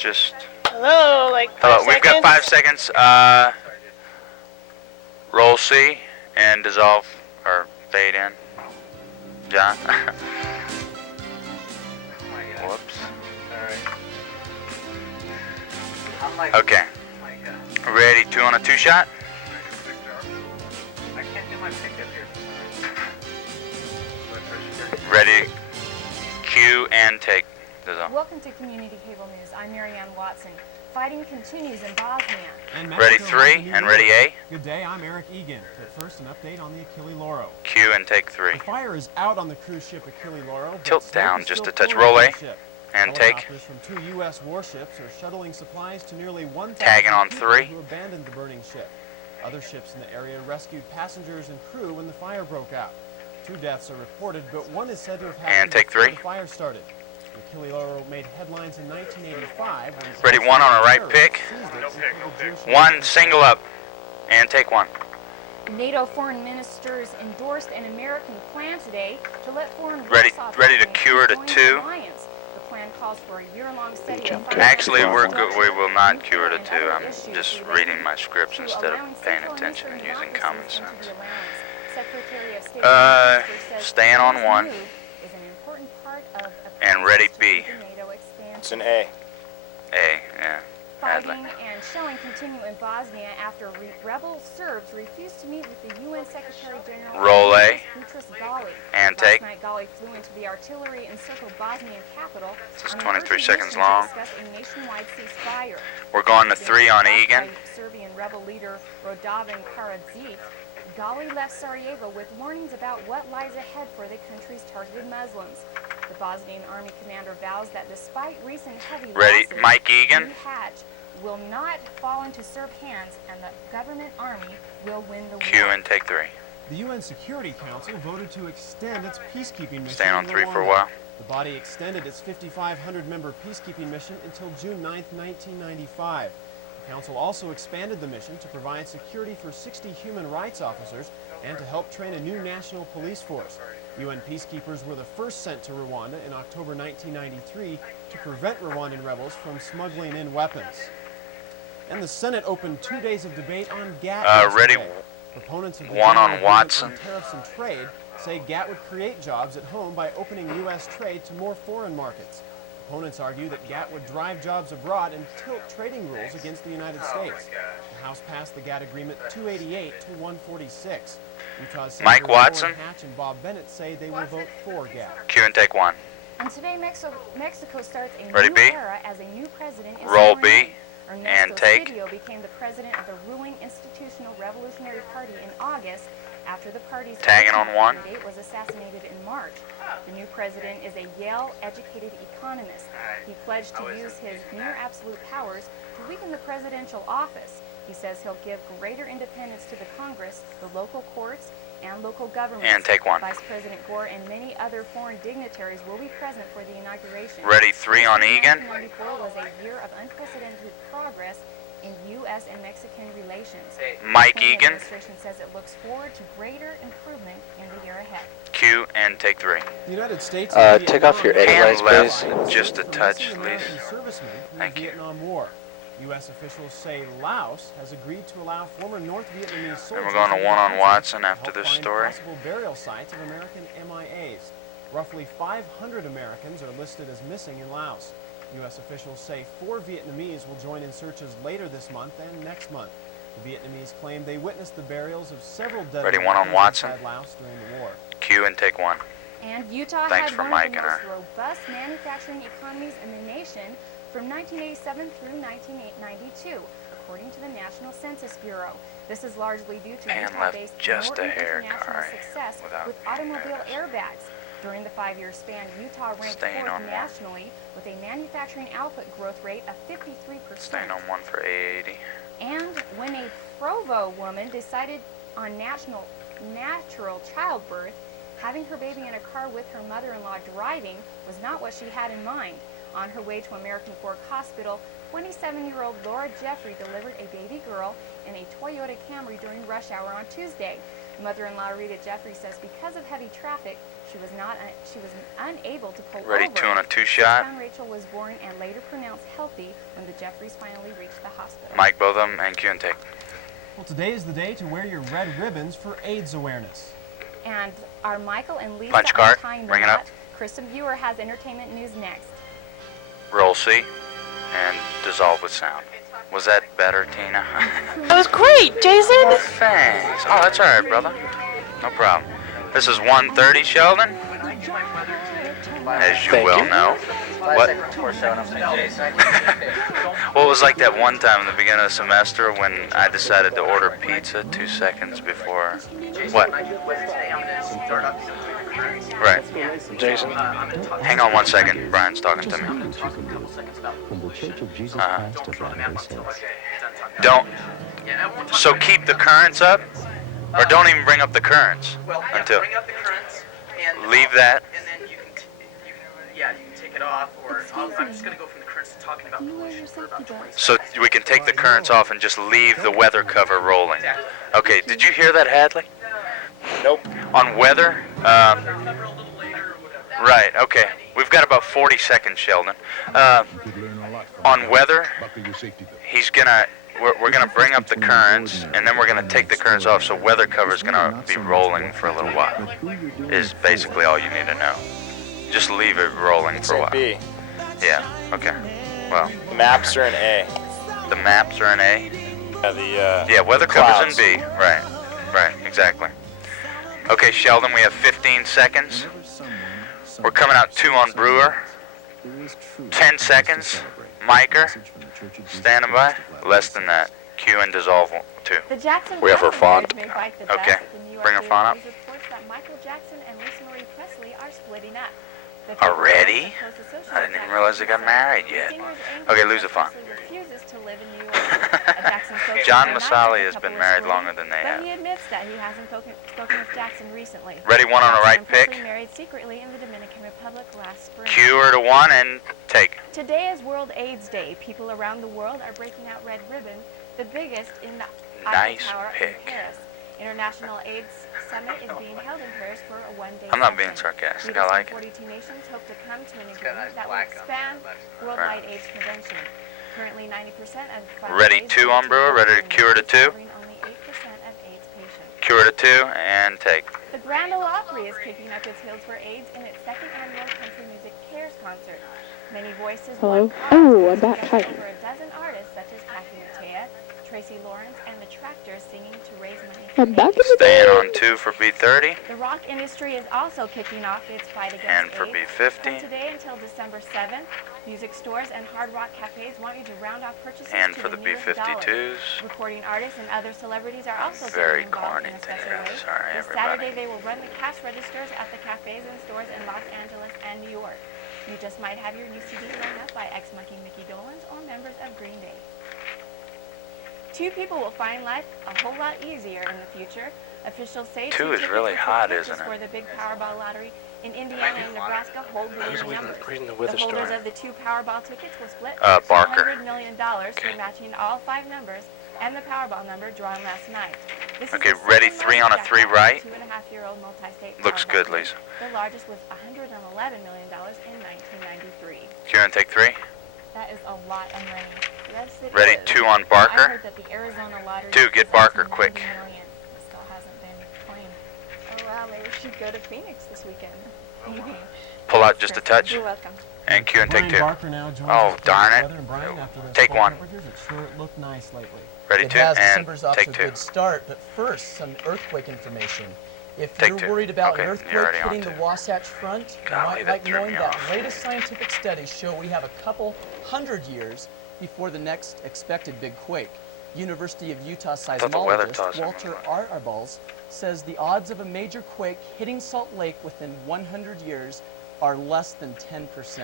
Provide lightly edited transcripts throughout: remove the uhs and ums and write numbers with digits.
just... Hello, like 5 seconds? We've got 5 seconds. Roll C and dissolve, or fade in. John? Whoops. Alright. Okay. Ready, 2 on a 2 shot? I can't do my pickup here. Ready, cue and take. Dissolve. Welcome to Community Cable News. I'm Marianne Watson. Fighting continues in Bosnia. Ready 3 and ready A. Good day, I'm Eric Egan. But first, an update on the Achille Lauro. Cue and take 3. The fire is out on the cruise ship Achille Lauro. Tilt down just a touch. Roll A and take. Helicopters from 2 U.S. warships are shuttling supplies to nearly 1,000 tagging on people 3. who abandoned the burning ship. Other ships in the area rescued passengers and crew when the fire broke out. 2 deaths are reported, but 1 is said to have happened and take before 3. the fire started. Achille Lauro made headlines in 1985. Ready, 1 on a right pick. 1 single up and take 1. NATO foreign ministers endorsed an American plan today to let foreign ready to cure to 2. The plan calls for a year-long study of Actually, we will not cure to 2. I'm just reading my scripts instead of paying attention and using common sense. Staying on 1. And ready B. It's an A. A, yeah. Fighting and shelling continue in Bosnia after rebel Serbs refused to meet with the UN Secretary General. Roll A and take. Last night, Gali flew into the artillery encircled Bosnian capital. This is 23 seconds long. To discuss a nationwide ceasefire. We're going to 3 on Egan. Serbian rebel leader Radovan Karadzic. Gali left Sarajevo with warnings about what lies ahead for the country's targeted Muslims. The Bosnian army commander vows that despite recent heavy losses, Mike Egan. New Hatch will not fall into Serb hands and the government army will win the war. Cue and take 3. The UN Security Council voted to extend its peacekeeping mission. Staying on 3 for a while. The body extended its 5,500-member peacekeeping mission until June 9, 1995. The Council also expanded the mission to provide security for 60 human rights officers and to help train a new national police force. UN peacekeepers were the first sent to Rwanda in October 1993 to prevent Rwandan rebels from smuggling in weapons. And the Senate opened 2 days of debate on GATT. Ready. Proponents of the 1 on Watson. Tariffs and trade say GATT would create jobs at home by opening U.S. trade to more foreign markets. Opponents argue that GATT would drive jobs abroad and tilt trading rules against the United States. The House passed the GATT agreement 288 to 146. Utah's Mike Watson. Hatch and Bob Bennett say they will vote for GATT. Cue and take 1. And today Mexico starts a ready, new B. era as a new president is Roll sworn B in. and Ernesto take. Cedillo became the president of the ruling Institutional Revolutionary Party in August after the party's tagging on 1. candidate was assassinated in March. The new president is a Yale-educated economist. He pledged to use his near absolute powers to weaken the presidential office. He says he'll give greater independence to the Congress, the local courts, and local governments. And take 1. Vice President Gore and many other foreign dignitaries will be present for the inauguration. Ready, 3 on Egan. 1994 was a year of unprecedented progress in U.S. and Mexican relations. Mike the Egan. administration says it looks forward to greater improvement in the year ahead. Cue and take 3. The United States take off your egg lights, please. Just a touch, please. Thank you. Vietnam War. U.S. officials say Laos has agreed to allow former North Vietnamese soldiers. And we're going to 1 on Watson after this story. Possible burial sites of American MIAs. Roughly 500 Americans are listed as missing in Laos. U.S. officials say 4 Vietnamese will join in searches later this month and next month. The Vietnamese claim they witnessed the burials of several dead ready, 1 on Watson. inside Laos during the war. Cue and take 1. And Utah Thanks had for one Mike of the and most robust manufacturing economies in the nation from 1987 through 1992, according to the National Census Bureau. This is largely due to Utah-based Norton International success with automobile airbags. During the 5-year span, Utah ranked 4th nationally with a manufacturing output growth rate of 53%. Staying on 1 for 80. And when a Provo woman decided on natural childbirth, having her baby in a car with her mother-in-law driving was not what she had in mind. On her way to American Fork Hospital, 27-year-old Laura Jeffrey delivered a baby girl in a Toyota Camry during rush hour on Tuesday. Mother-in-law Rita Jeffrey says because of heavy traffic, She was unable to pull Ready, over. 2 on a 2 shot. Rachel was born and later pronounced healthy when the Jeffries finally reached the hospital. Mic both of them and Q and take. Well, today is the day to wear your red ribbons for AIDS awareness. And our Michael and Lisa Punch card, are tying the bring it up. knot. Kristen Viewer has entertainment news next. Roll C and dissolve with sound. Was that better, Tina? That was great, Jason. Thanks. Oh, that's all right, brother. No problem. This is 1:30, Sheldon. As you Thank well you. know. What? Well, it was like that one time in the beginning of the semester when I decided to order pizza 2 seconds before. What? Right. Jason? Hang on 1 second. Brian's talking to me. From the Church of Jesus Christ of Latter-day Saints. Don't. So keep the currents up, or don't even bring up the currents until. Bring up the currents and Leave that. and then you can take it off. Or I'm just gonna go from the currents to talking about pollution for about 20 seconds. So we can take the currents off and just leave the weather cover rolling. Okay. Did you hear that, Hadley? Nope. On weather. Cover a little later or whatever. Right. Okay. We've got about 40 seconds, Sheldon. On weather, he's gonna. We're gonna bring up the currents, and then we're gonna take the currents off. So weather cover's gonna be rolling for a little while. Is basically all you need to know. Just leave it rolling It's for a in while. B. Yeah. Okay. Well, The maps are in A. the maps are in A. Yeah, Weather cover's clouds. in B. Right. Right. Exactly. Okay, Sheldon. We have 15 seconds. We're coming out 2 on Brewer. 10 seconds. Miker. Standing by. Less than that. Q and dissolve 2. The Jackson We have her font. may bite the Okay. dust. The New York Bring her Daily font up. News reports that Michael Jackson and Lisa Marie Presley are splitting up. The Already? close associate I didn't even Jackson realize they got said married the yet. singer's angry Okay, lose that the font. Presley refuses to live in New York. A Jackson spokesman John denies that Masali the has couple been is married splitting, longer than they but have. he admits that he hasn't spoken with Jackson recently. Ready, 1 on the Jackson right and Presley pick. married secretly in the Dominican Republic last spring. Q her to 1 and take. Today is World AIDS Day. People around the world are breaking out red ribbons, the biggest in the Nice Eiffel Tower pick. in Paris. International AIDS Summit is being held in Paris for a one-day I'm not being session. sarcastic. Leaders I like from it. 42 nations hope to come to an agreement that will expand worldwide AIDS prevention. Currently, 90% of viral Ready, AIDS 2 on Brewer. Ready to cure to 2. covering only 8% of AIDS patients. Q her to 2 and take. The Grand Ole Opry is kicking up its heels for AIDS in its second annual Country Music Cares concert. Many voices. Hello? Oh, I'm back. Hi. Over a dozen artists such as Kathy Mattea, Tracy Lawrence, and the Tractors singing to raise money for I'm back AIDS. in the Staying day. on 2 for B30 The rock industry is also kicking off its fight against and for AIDS. B50 From today until December 7th, music stores and hard rock cafes want you to round off purchases and to for the nearest dollar. B52s. Recording artists and other celebrities are also Very getting involved corny in a special today. way. Sorry, This everybody. Saturday, they will run the cash registers at the cafes and stores in Los Angeles and New York. You just might have your new CD rung up by ex-Monkey Mickey Dolenz or members of Green Day. 2 people will find life a whole lot easier in the future. Officials say 2 is tickets really will hot, purchase isn't it? for the big Powerball lottery in Indiana and Nebraska hold the winning numbers. reading the The weather holders story. of the 2 Powerball tickets will split Barker. $100 million for matching all 5 numbers and the Powerball number drawn last night. This is Okay, the ready, second 3 on a largest 3 jackpot right. for a 2.5-year-old multi-state Looks Powerball good, winner. Lisa. The largest was $111 million in 1993. Q and take 3. That is a lot of money. Yes, it Ready, is. 2 on I Barker. heard that the Arizona lottery 2, get is up to Barker, 90 quick. million. It still hasn't been claimed. Oh wow, maybe we should go to Phoenix this weekend. Maybe. Pull out just a touch. You're welcome. And Q and take Brian 2. Barker now joins Oh, us with darn it. weather. And Brian, after those Take cold 1. temperatures, it sure looked nice lately. Ready, It 2 has. and December's off take to a 2. good start, but first, some earthquake information. If Take you're 2. worried about Okay, an you're earthquake already on hitting the 2. Wasatch Front, you Golly, might that like threw knowing me that off. latest scientific studies show we have a couple hundred years before the next expected big quake. University of Utah thought the weather seismologist tossed Walter Arballs says the odds of a major quake hitting Salt Lake within 100 years are less than 10%.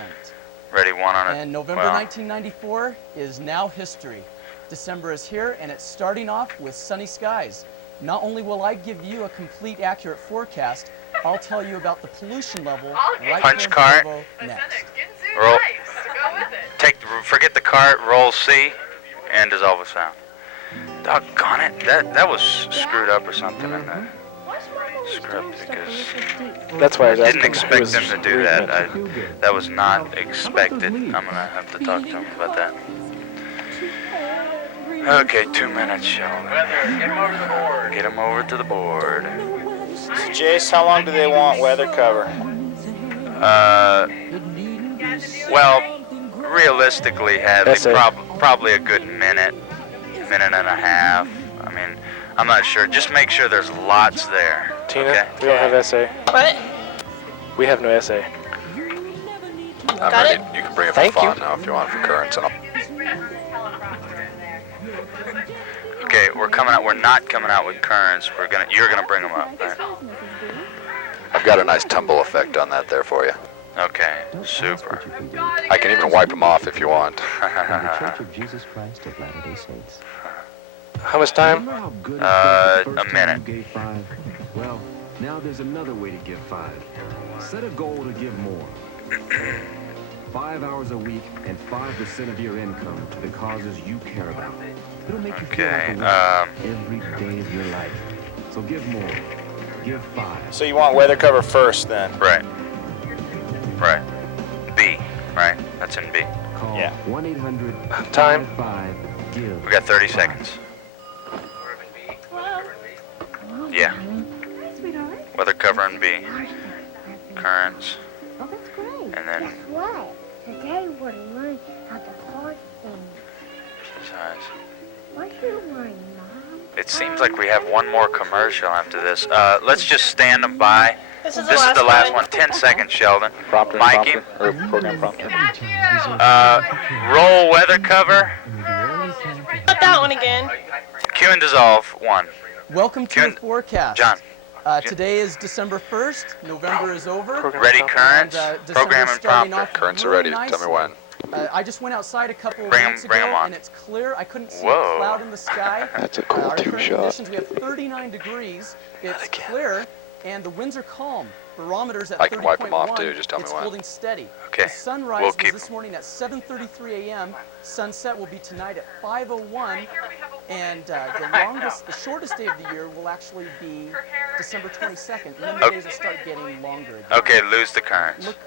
Ready, 1 on a... And November well, 1994 is now history. December is here, and it's starting off with sunny skies. Not only will I give you a complete, accurate forecast, I'll tell you about the pollution level right Punch here in cart. Provo next. Roll. Forget the cart, roll C, and dissolve with sound. Doggone it. That was screwed up or something in the script because That's why I was didn't asking. expect them to do that. That was not expected. I'm gonna have to talk to him about that. Okay, 2 minutes, Sheldon. Weather, get him over the board. Get him over to the board. So, Jace, how long do they want weather cover? Well, realistically, Hadley, Essay. probably a good minute and a half. I mean, I'm not sure. Just make sure there's lots there. Tina, Okay? we don't have essay. What? We have no essay. Got it? You can bring it Thank for you. fun now if you want for currents. And Okay, we're not coming out with currents. You're gonna bring them up. Right? I've got a nice tumble effect on that there for you. Okay, super. I can even wipe them off if you want. The Church of Jesus Christ of Latter-day Saints. How much time? A minute. Well, now there's another way to give 5. Set a goal to give more. 5 hours a week and 5% of your income to the causes you care about. It'll make you feel like a winner every day of your life. So give more. Give 5. So you want weather cover first, then? Right. B. Right. That's in B. Call Yeah. 1-800 Time. 55-GIVE. We got 30 seconds. Yeah. Weather cover in B. Currents. Oh, that's great. And then- Guess what? Today we're learning how to fart in. Size. What you learn, Mom? It seems like we have one more commercial after this. Let's just stand them by. This is the last one. 10 seconds, Sheldon. Prompter, Mikey, or program prompter. roll weather cover. Not that one again. Cue and dissolve. 1. Welcome to Ken- the forecast. John. Today is December 1st. November is over. Ready currents. And, Program and December's starting prompter. off Currents are really ready. Tell me nicely. when. I just went outside a couple of Bring 'em- minutes bring 'em ago, on. and it's clear. I couldn't see Whoa. a cloud in the sky. That's a cool Our current two-shot. conditions, we have 39 degrees. It's clear, and the winds are calm. Barometers at I can wipe 'em off, 30.1. too. Just tell me it's when. holding steady. Okay, The sunrise we'll was keep this morning at 7:33 a.m. Sunset will be tonight at 5:01. And the shortest day of the year will actually be December 22nd. And then the days will start getting longer again. Okay, lose the currents. Look,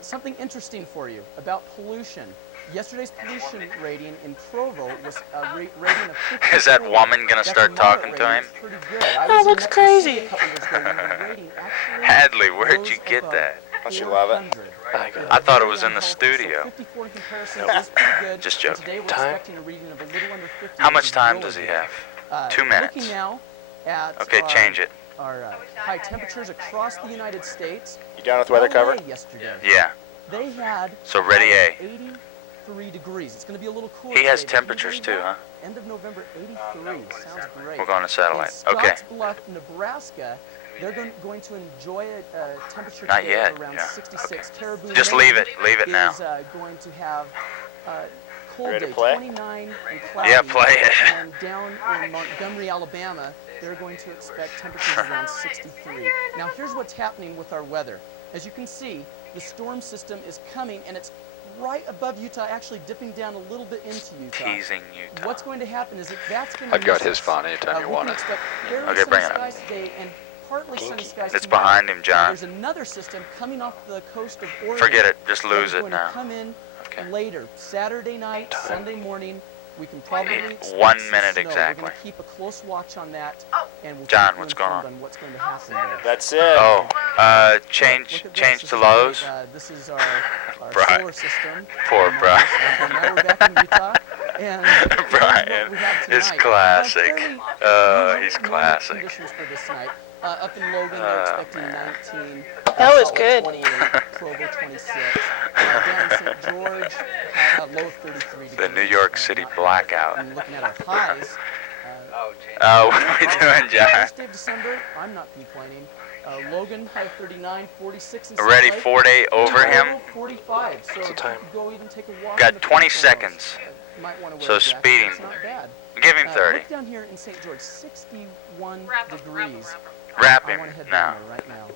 something interesting for you about pollution. Yesterday's pollution rating in Provo was a rating of 54. Is that woman gonna That's start a talking moderate to rating. him? It's pretty good. I That was in looks Mexico City crazy. a couple years ago, and the rating actually Hadley, where'd rose you get above that? Don't you love it? 400. I thought it was in the Unhealthy, so studio. 54 in comparison is pretty good. Just And joking. Today we're Time? expecting a reading of a little under 50. How which much is time really does he good. have? 2 minutes. Looking now at Okay, change it. our high temperatures across the United States. You done with weather cover? LA yesterday, Yeah. they had So ready A. 83 degrees. It's going to be a little cooler. He has today, but temperatures usually too, huh? End of November, 83. Sounds great. We're going to satellite. In Okay. Scottsbluff, Nebraska, they're going to enjoy a temperature Not today yet, of around yeah, 66. okay. Caribou Just Lake leave it now. is going to have cold Ready day, to play? 29 and cloudy. Yeah, play it. And down in Montgomery, Alabama, they're going to expect temperatures around 63. Now, here's what's happening with our weather. As you can see, the storm system is coming, and it's right above Utah, actually dipping down a little bit into Utah. Teasing Utah. What's going to happen is that's going to I've got miss his us. phone anytime you we want can it. expect fairly Okay, sunny bring it up. skies today and partly sunny skies It's tomorrow. behind him, John. There's another system coming off the coast of Oregon. Forget it. Just that lose is it going now. to come in Okay. later, Saturday night, Sunday morning. We can probably expect 1 some minute snow. We're exactly. going to keep a close watch on that, and we'll John, keep you what's going informed on? on what's going to happen there. That's it. Oh, Look change at this. change This to is Lowe's. great. This is our Brian. solar system. Poor And Brian. now we're back in Utah. And this is what Brian we have is tonight. classic. Fairly He's normal classic. Conditions for this night. Up in Logan, they're expecting 19. That was Salt Lake good. 28, Provo 26. Down in St. George, low of 33 degrees. The New York City blackout. And looking at our highs. What are we doing, John? First day of December, I'm not complaining. Logan, high of 39, 46 in Salt Already Lake. 4 day over him. Provo, 45. So the time? you could go even take a walk. Got in the 20 park seconds. You might want to wear So a jacket. speeding. It's not bad. Give him 30. Look down here in St. George, 61 degrees. Wrap I him want to head now. down there right now.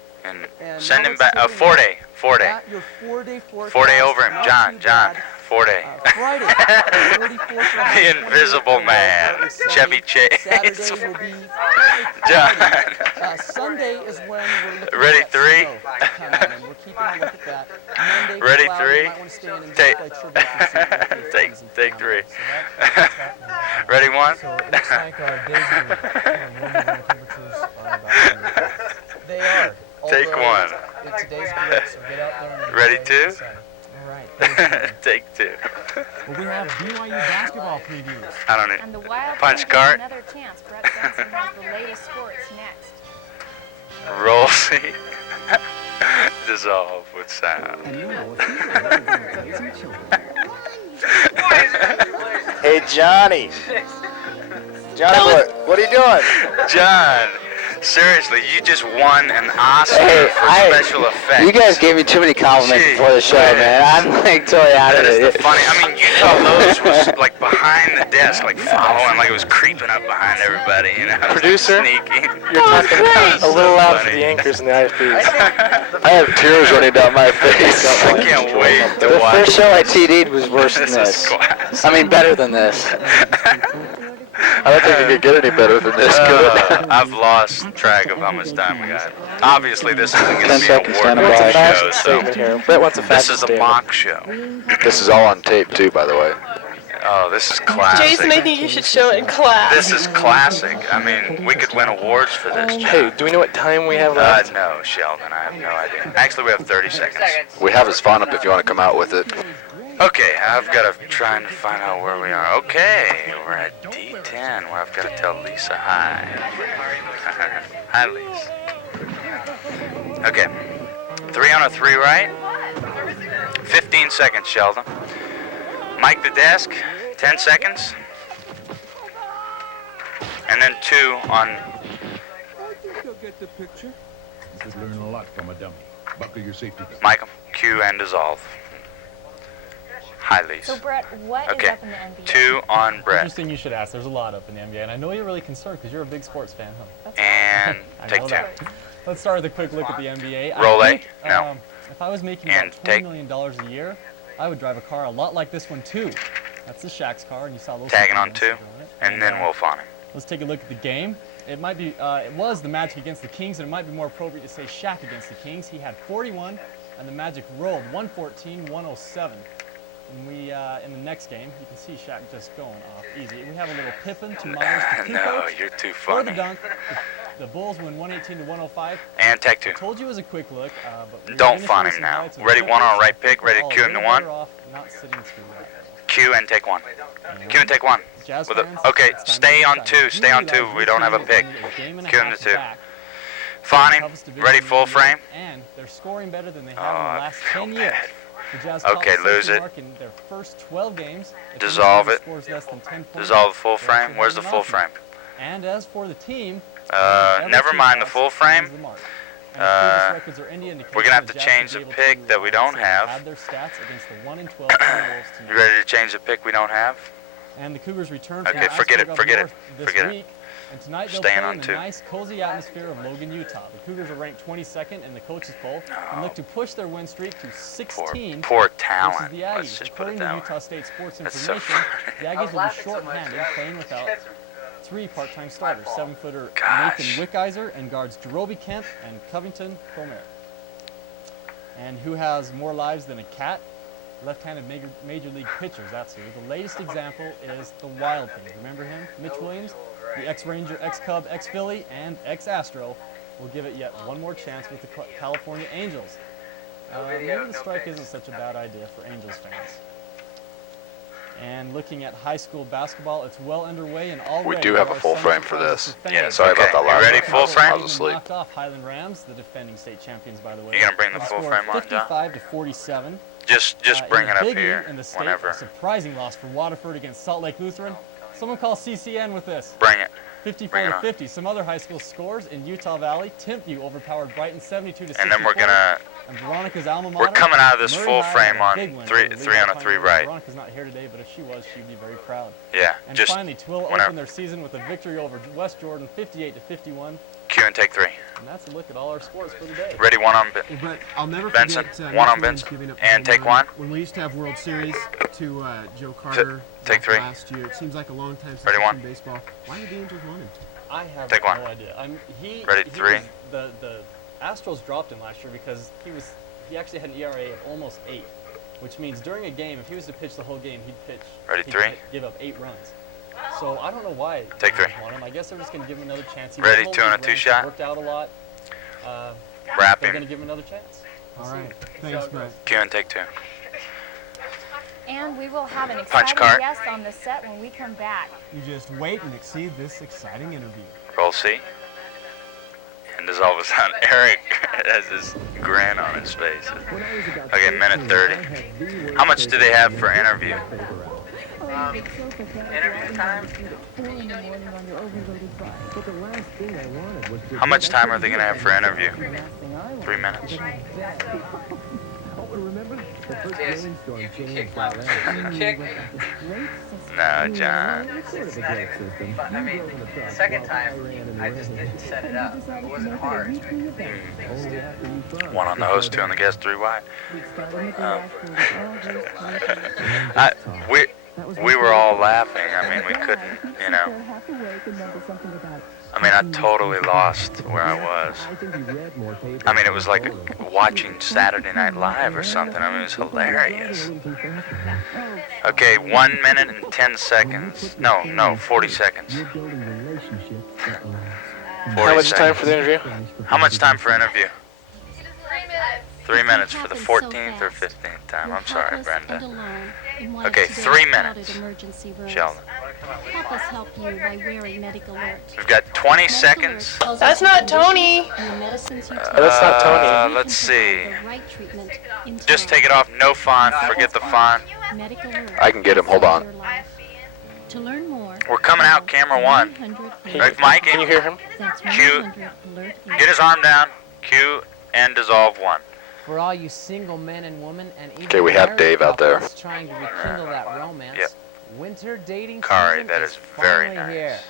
And send him back. 4-day. 4-day. At your 4-day forecast. 4-day over him. not John. too John. bad. 4-day. Friday, 44th. The Invisible Man. Chevy Chase. Saturday will be John. Sunday is when we're looking Ready, at 3? snow to come in, and we're keeping a look at that. Monday, Ready, cloudy, 3? you might want to stay in and Take- play trivia for some Take 3. So Ready, 1? so it looks like our days of warm temperatures are about They are. Take although 1. In today's group, so get out there and Ready, enjoy 2? the sun. All right. Take 2. Well, we have BYU basketball previews. I don't And know. the Wild Punch Things cart. have another chance. Brett Benson has the latest sports next. Roll seat. Dissolve with sound. And now, a few other blazing children. Hey, Johnny. Johnny, what are you doing? John, seriously, you just won an Oscar Hey, for special effects. You guys gave me too many compliments Gee, before the show, man. I'm like totally out of That is it. the funny. I mean, Utah Lowe's was like behind the desk, like following, like it was creeping up behind everybody, you know. Producer? Sneaking. You're talking a little loud for funny. the anchors and the ISPs. I have tears running down my face. I can't wait to The watch. first show I TD'd was worse than This is this. class. I mean, better than this. I don't think it could get any better than this. Could I've lost track of how much time we got. Obviously, this isn't going 10 to be an seconds, stand award by. show, so Statement here. Brett wants a this fast is a statement. mock show. This is all on tape too, by the way. Oh, this is classic. Jason, I think you should show it in class. This is classic. I mean, we could win awards for this, John. Hey, do we know what time we have left? No, Sheldon, I have no idea. Actually, we have 30 seconds. We have his phone up if you want to come out with it. Okay, I've got to try and find out where we are. Okay, we're at D10, where I've got to tell Lisa hi. Hi, Lisa. Okay, 3 on a 3, right? 15 seconds, Sheldon. Mic the desk, 10 seconds. And then 2 on... I think you'll get the picture. You could learn a lot from a dummy. Buckle your safety belt. Mic 'em, cue and dissolve. Hi, Lisa. So, Brett, what is Okay, up in the NBA? 2 on Brett. Interesting you should ask. There's a lot up in the NBA, and I know you're really concerned because you're a big sports fan, huh? And I take know 2. that. Let's start with a quick look at the NBA. Roll I A? think, No. If I was making And about $20 take. million a year, I would drive a car a lot like this one too. That's the Shaq's car, and you saw those. Tagging on performances 2, going it. and then Wolf on him. Let's take a look at the game. It might be, it was the Magic against the Kings, and it might be more appropriate to say Shaq against the Kings. He had 41, and the Magic rolled 114-107. And we, in the next game, you can see Shaq just going off easy. We have a little Pippen to Myers to Kukoc. No, you're too For the funny. dunk, the Bulls win 118-105. And take 2. I told you it was a quick look, but we Don't finished fawn with him some now. highlights of Ready, the 1 on Clippers. right pick, ready to All cue a him to little 1. better off not sitting through that. Cue and take 1. Cue and take 1. Jazz With a, fans, okay, it's time stay to on decide. 2. Stay on 2. We don't have a pick. Game and a Cue him half to 2. back. Fawn him. Toughest division Ready, in the full NBA, frame. And they're scoring better than they have Oh, in the I last feel 10 years. bad. The Jazz Okay, topped lose the it. mark in their first 12 games. If Dissolve anyone it. scores less than 10 points, Dissolve the full they're frame. actually Where's the running full off frame? And as for the team, Never mind the full frame. We're gonna have to change the pick that we don't have. their stats against the 1 and 12 Wolves team. You ready to change the pick we don't have? And the Cougars return Okay, from forget it, Ashburn forget it, North this forget it. week. And tonight they'll Staying play on in the 2. nice, cozy atmosphere of Logan, Utah. The Cougars are ranked 22nd in the Coaches Poll and look to push their win streak to 16. Poor versus talent. the Aggies. Let's just put it According to that way. Utah State Sports That's so Information, funny. the Aggies will be short-handed, playing without 3 part-time starters: 7-footer Gosh. Nathan Wickizer and guards Jeroby Kemp and Covington Comer. And who has more lives than a cat? Left-handed major league pitchers, that's who. The latest example is the Wild Things. Remember him? Mitch Williams, the ex-Ranger, ex-Cub, ex-Philly, and ex-Astro will give it yet one more chance with the California Angels. Maybe the strike isn't such a bad idea for Angels fans. And looking at high school basketball, it's well underway and already. We do have a there are full frame semifinals for this. to fans. Yeah, sorry about that You last ready, one. full frame? I was asleep. Knocked off Highland Rams, the defending state champions, by the way. You gonna bring the with a full score frame of on, John? 55-47. Just bring it up Biggie here in the state, whenever. a surprising loss for Waterford against Salt Lake Lutheran. Someone call CCN with this. Bring it. Bring it on. 54-50. Some other high school scores in Utah Valley. Timpview overpowered Brighton 72-64. And then we're gonna. And Veronica's alma mater. We're coming out of this Murray full High frame had a on big win 3 over the 3 on a Levi 3 Pioneers. right. Veronica's not here today, but if she was, she'd be very proud. Yeah. And Just finally, Twill whenever. opened their season with a victory over West Jordan, 58-51. Cue and take 3. And that's a look at all our sports for the day. Ready, one on But I'll never Benson, forget, one on Mitch Benson, giving up and the take home 1. run. When we used to have World Series to Joe Carter take 3. last year, it seems like a long time since Ready, I've 1. seen baseball. Why did the Angels want him? I have Take no 1. idea. Ready, 3. The Astros dropped him last year because he actually had an ERA of almost 8, which means during a game, if he was to pitch the whole game, he'd Ready, he'd 3. give up 8 runs. So I don't know why Take 3. they want him. I guess they're just going to give him another chance. He Ready, went 2 and a home, 2 he shot. worked out a lot. Wrap They're him. going to give him another chance. All right. See Thanks, how it Brett. goes. Cue and take 2. And we will have an Punch exciting card. guest on the set when we come back. You just wait and exceed this exciting interview. Roll C. And as all of a sudden, Eric has this grin on his face. Okay, minute 30. How much do they have for interview? Interview time? How much time are they going to have for interview? 3 minutes. Kick. No, John. It's not even, I mean, the second time, I just didn't set it up. It wasn't hard. One on the host, 2 on the guest, 3 wide. We were all laughing. I mean, we couldn't, you know. I mean, I totally lost where I was. I mean, it was like watching Saturday Night Live or something. I mean, it was hilarious. Okay, 1 minute and 10 seconds. No, 40 seconds. 40 How much time for the interview? How much time for interview? 3 minutes for the 14th or 15th time. I'm sorry, Brenda. Okay, 3 minutes. Sheldon. Help us help you by wearing medical alert. We've got 20 seconds. That's not Tony. That's not Tony. Let's see. Just take it off. No font. Forget the font. I can get him. Hold on. To learn more, We're coming out, camera 1. Right, Mike, Can you hear him? Cue. Get his arm down. Cue and dissolve 1. For all you single men and women, and even Okay, we have married Dave out there. couples trying to rekindle that romance, Yep. winter dating Kari, season that is very finally nice. here.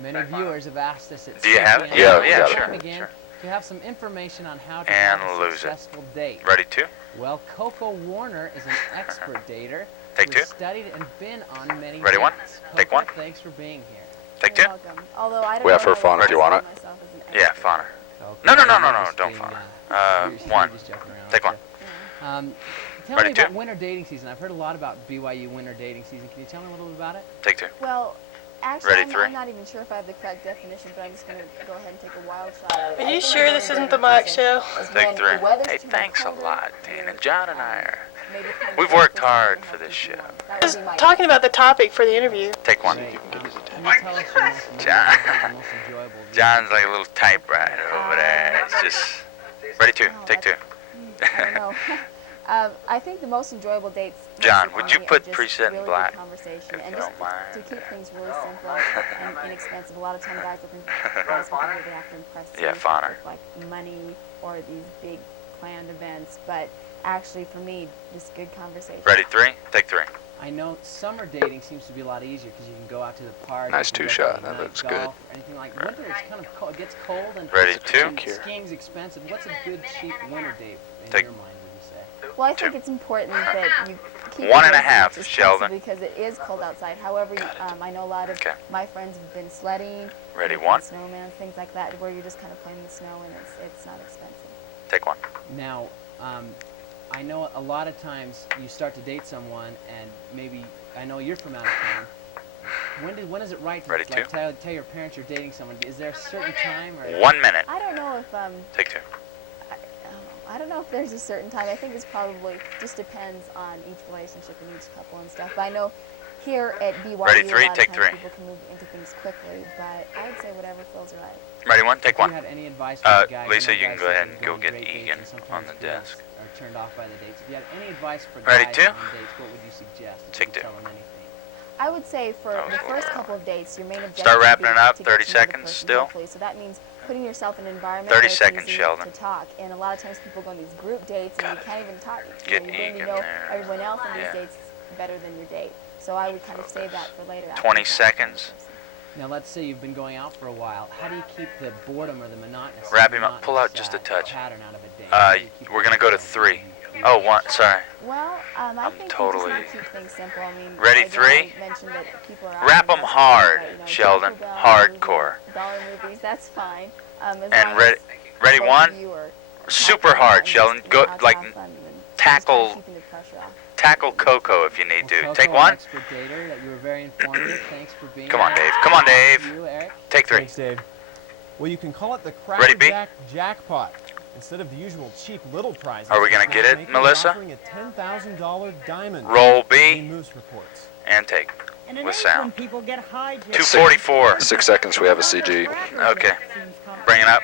Many viewers have asked us at Do you have it? CCN Yeah, yeah, got it. sure, time again sure. to have some information on how to And have a lose it. successful date. Ready, 2? Well, Coco Warner is an expert dater Take who's 2. studied and been on many Ready, 1? dates. Take Coco, 1. Thanks for being here. Take 2. Welcome. Although I don't We have know her phone if you want it. myself as an Yeah, expert. fawn her. Coco, No, you're just don't being, fawn her. you're 1. just joking around, Take aren't 1. you? Tell Ready, me about 2? winter dating season. I've heard a lot about BYU winter dating season. Can you tell me a little bit about it? Take 2. Well, actually, Ready, 3? I'm not even sure if I have the correct definition, but I'm just going to go ahead and take a wild shot at it. Are you sure this isn't the Mike show? Take 3. Hey, thanks a lot, Tina. John and I are. We've worked hard for this show. Just talking about the topic for the interview. Take 1. Can you tell us your most John. memorable, most enjoyable John's like a little typewriter over there. It's just. Ready, 2. Take 2. I don't know. I think the most enjoyable dates. John, mostly for would you me, put are just preset in really black, good conversation if and you just don't mind? to keep things really simple and inexpensive. A lot of time guys think they have to impress you Yeah, fawn her. with like money or these big planned events, but actually for me, just good conversation. Ready, 3? Take 3. I know summer dating seems to be a lot easier because you can go out to the park. Nice you can 2 go shot. play That night looks golf good. Or anything like winter, it's kind of cold. It gets cold and Ready, 2? and skiing's expensive. What's a good cheap winter date in Take- your mind? Would you say? Well, I think it's important that you keep 1 it and a as half, much as Sheldon. possible because it is cold outside. However, I know a lot of Okay. my friends have been sledding, Ready, they've 1. done snowman, things like that, where you're just kind of playing in the snow and it's not expensive. Take 1. Now, I know a lot of times you start to date someone and maybe I know you're from out of town. When is it right to Ready, like, 2? tell your parents you're dating someone? Is there a certain time or 1 minute. I don't know if Take 2. I don't know if there's a certain time. I think it's probably just depends on each relationship and each couple and stuff. But I know here at BYU, Ready, 3? a lot Take of times 3. people can move into things quickly. But I would say whatever feels right. Ready, 1? Take If you 1. had any advice for a guy, Lisa, I know you can guys go that ahead can and go on get great dates Egan and sometimes on the girls desk. Are turned off by the dates. If you had any advice for Ready, guys 2? on dates, what would you suggest? If Take you could 2. tell them anything. I would say for That was the a first little couple of dates, your main objective Start would wrapping be it up, to 30 get to know the seconds person, still. hopefully. So that means putting yourself in an environment 30 where it's seconds, easy Sheldon. to talk. And a lot of times people go on these group dates and you can't even talk. Get You're getting to Egan know there. everyone else on Yeah. these dates better than your date. So I would kind of save that for later. after 20 you've gotten to know the seconds. person. Now let's say you've been going out for a while. How do you keep the boredom or the monotonous? Wrap him up. Pull out just a touch. Pattern out of a day? We're gonna go to 3. Oh, 1. Sorry. Well, I think totally- we just need to keep things simple. I mean, Ready, again, 3? I mentioned that people are Wrap often them hard, but, Sheldon. Taco Bell Hardcore. movies, dollar movies, that's fine. As And long ready, as ready both 1. of you are Super having hard, fun, Sheldon. just, Go have like fun and just tackle, keeping the pressure off. tackle Coco if you need to. Well, Take Coco, 1. expert Gator, that you were very informative. Thanks for being Come on, here. Dave. Come on, Dave. You, Eric. Take 3. Thanks, Dave. Well, you can call it the Ready, B? Cracker Jack Jackpot. Instead of the usual cheap little prizes, Are we gonna get it, Matchmaker is Melissa? offering a $10,000 diamond. Roll B. Team Moose reports. And take. With sound. People get hijacked. 244. 6 seconds, we have a CG. Okay. Bring it up.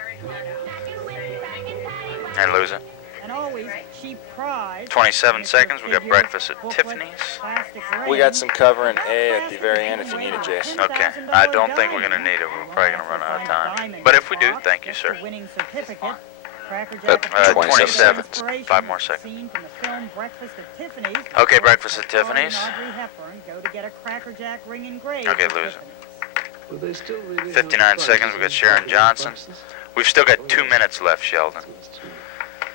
And lose it. And always cheap prize. 27 seconds. We got breakfast at Tiffany's. We got some cover in A at the very end if you need it, Jason. Okay. I don't think we're gonna need it. We're probably gonna run out of time. But if we do, thank you, sir. Winning certificate. 27. 5 more seconds. Scene from the film Breakfast at Tiffany's. Okay, breakfast at Tiffany's. Audrey Hepburn go to get a Cracker Jack ring engraved. Okay, at lose it. Tiffany's. 59 seconds. We got Sharon Johnson. We've still got 2 minutes left, Sheldon.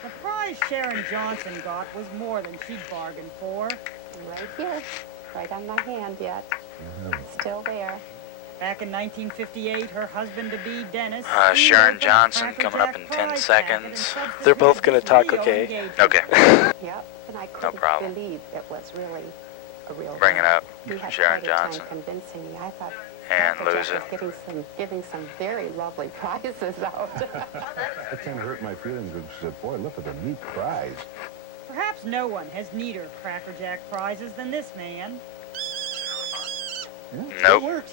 The prize Sharon Johnson got was more than she'd bargained for. Right here, right on my hand yet. Still there. Back in 1958, her husband-to-be, Dennis... Sharon Johnson coming up in 10 seconds. They're both gonna talk okay. Okay. Yep, and I No couldn't problem. believe it was really a real Bring it up. We had Sharon quite a time Johnson. convincing me. I thought And Cracker lose Jack it. was giving some very lovely prizes out. That kind of hurt my feelings. Boy, look at the neat prize. Perhaps no one has neater Cracker Jack prizes than this man. Nope.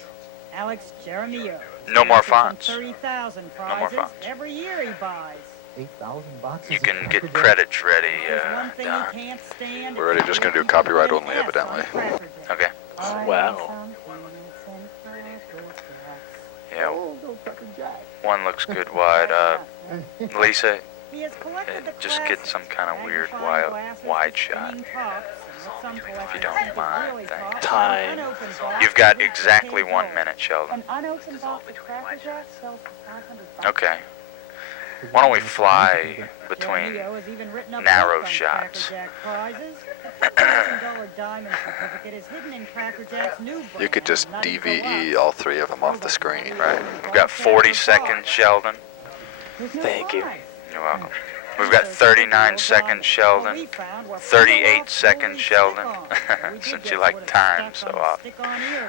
Alex Jeremio. No more Some fonts. 30,000 No more prizes fonts. every year he buys. 8,000 boxes. You can get credits ready, There's one thing Don. he can't stand. We're already just gonna do copyright only, evidently. Okay. Wow. Yeah. Oh, no Cracker Jack. One looks good wide. Lisa, He has collected the just get some kind of weird wide shot. If you don't mind, thanks. Time. You've got exactly 1 minute, Sheldon. An unopened box of Cracker Jack sells for $500. Okay. Why don't we fly between narrow shots? You could just DVE all 3 of them off the screen. Right. We've got 40 seconds, Sheldon. Thank you. You're welcome. We've got 39 seconds, Sheldon. 38 seconds, Sheldon. Since you like time so often.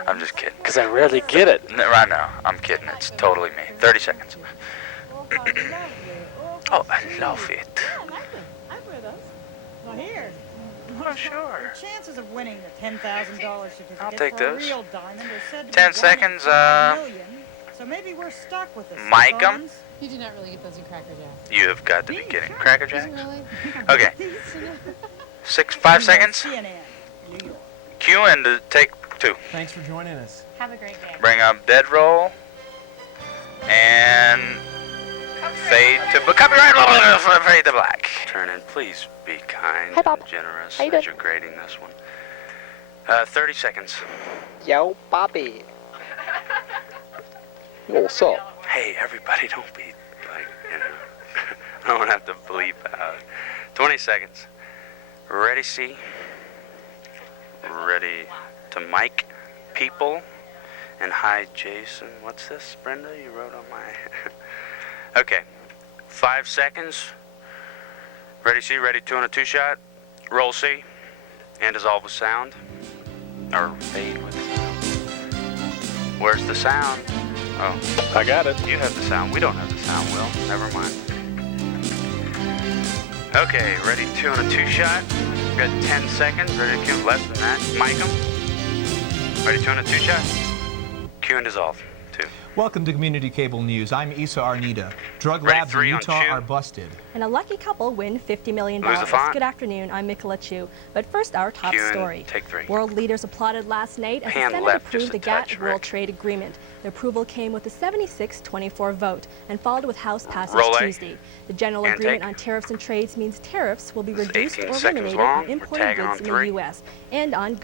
I'm just kidding. Because I rarely get it. No, right now, I'm kidding. It's totally me. 30 seconds. Oh, I love it. Well, here. Oh, sure. The chances of winning the $10,000 certificate I'll take for a those. real diamond are said to 10 be 1 in seconds, 5 million, so maybe we're stuck with the Mike 'em. slip-ons. You do not really get those in Cracker Jack. You have got to be kidding. Cracker Jacks? Really? Okay. 5 seconds. CNN, New York. Cue and take 2. Thanks for joining us. Have a great day. Bring up dead roll. And fade to copyright. Fade to black. Turn in, please be kind Hi, Bob. and generous How you as doing? you're grading this one. 30 seconds. Yo, Bobby. What's up? Hey, everybody, don't be like, you know, I don't have to bleep out. 20 seconds. Ready, C. Ready to mic people. And hi, Jason. What's this, Brenda? You wrote on my... Okay. 5 seconds. Ready, C. Ready, 2 on a 2 shot. Roll C. And dissolve with sound. Or fade with sound. Where's the sound? Oh. I got it. You have the sound. We don't have the sound, Will. Never mind. Okay, ready, 2 on a 2 shot. We've got 10 seconds. Ready to cue less than that. Mic 'em. Ready, 2 on a 2 shot. Cue and dissolve. 2. 2. Welcome to Community Cable News. I'm Isa Arnida. Drug labs in Utah are busted. And a lucky couple win $50 million. Lose the font? Good afternoon, I'm Mikola Chu. But first, our top Q and story. take 3. World leaders applauded last night as the Hand Senate left, approved just the a touch, GATT World Rick. Trade Agreement. The approval came with a 76-24 vote and followed with House passage Roll A. Tuesday. The general And agreement take. on tariffs and trades means tariffs will be reduced 18 or seconds eliminated long. on We're imported tagging goods on in 3. the U.S. and on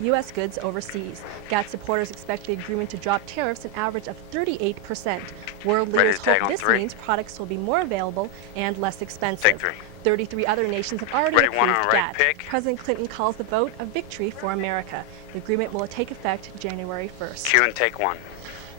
U.S. goods overseas. GATT supporters expect the agreement to drop tariffs an average of 38%. World Ready leaders to tag hope on this 3. means products will be more available and less expensive. Take 3. 33 other nations have already Ready, one on approved a right GATT. pick. President Clinton calls the vote a victory for America. The agreement will take effect January 1st. Q and take 1.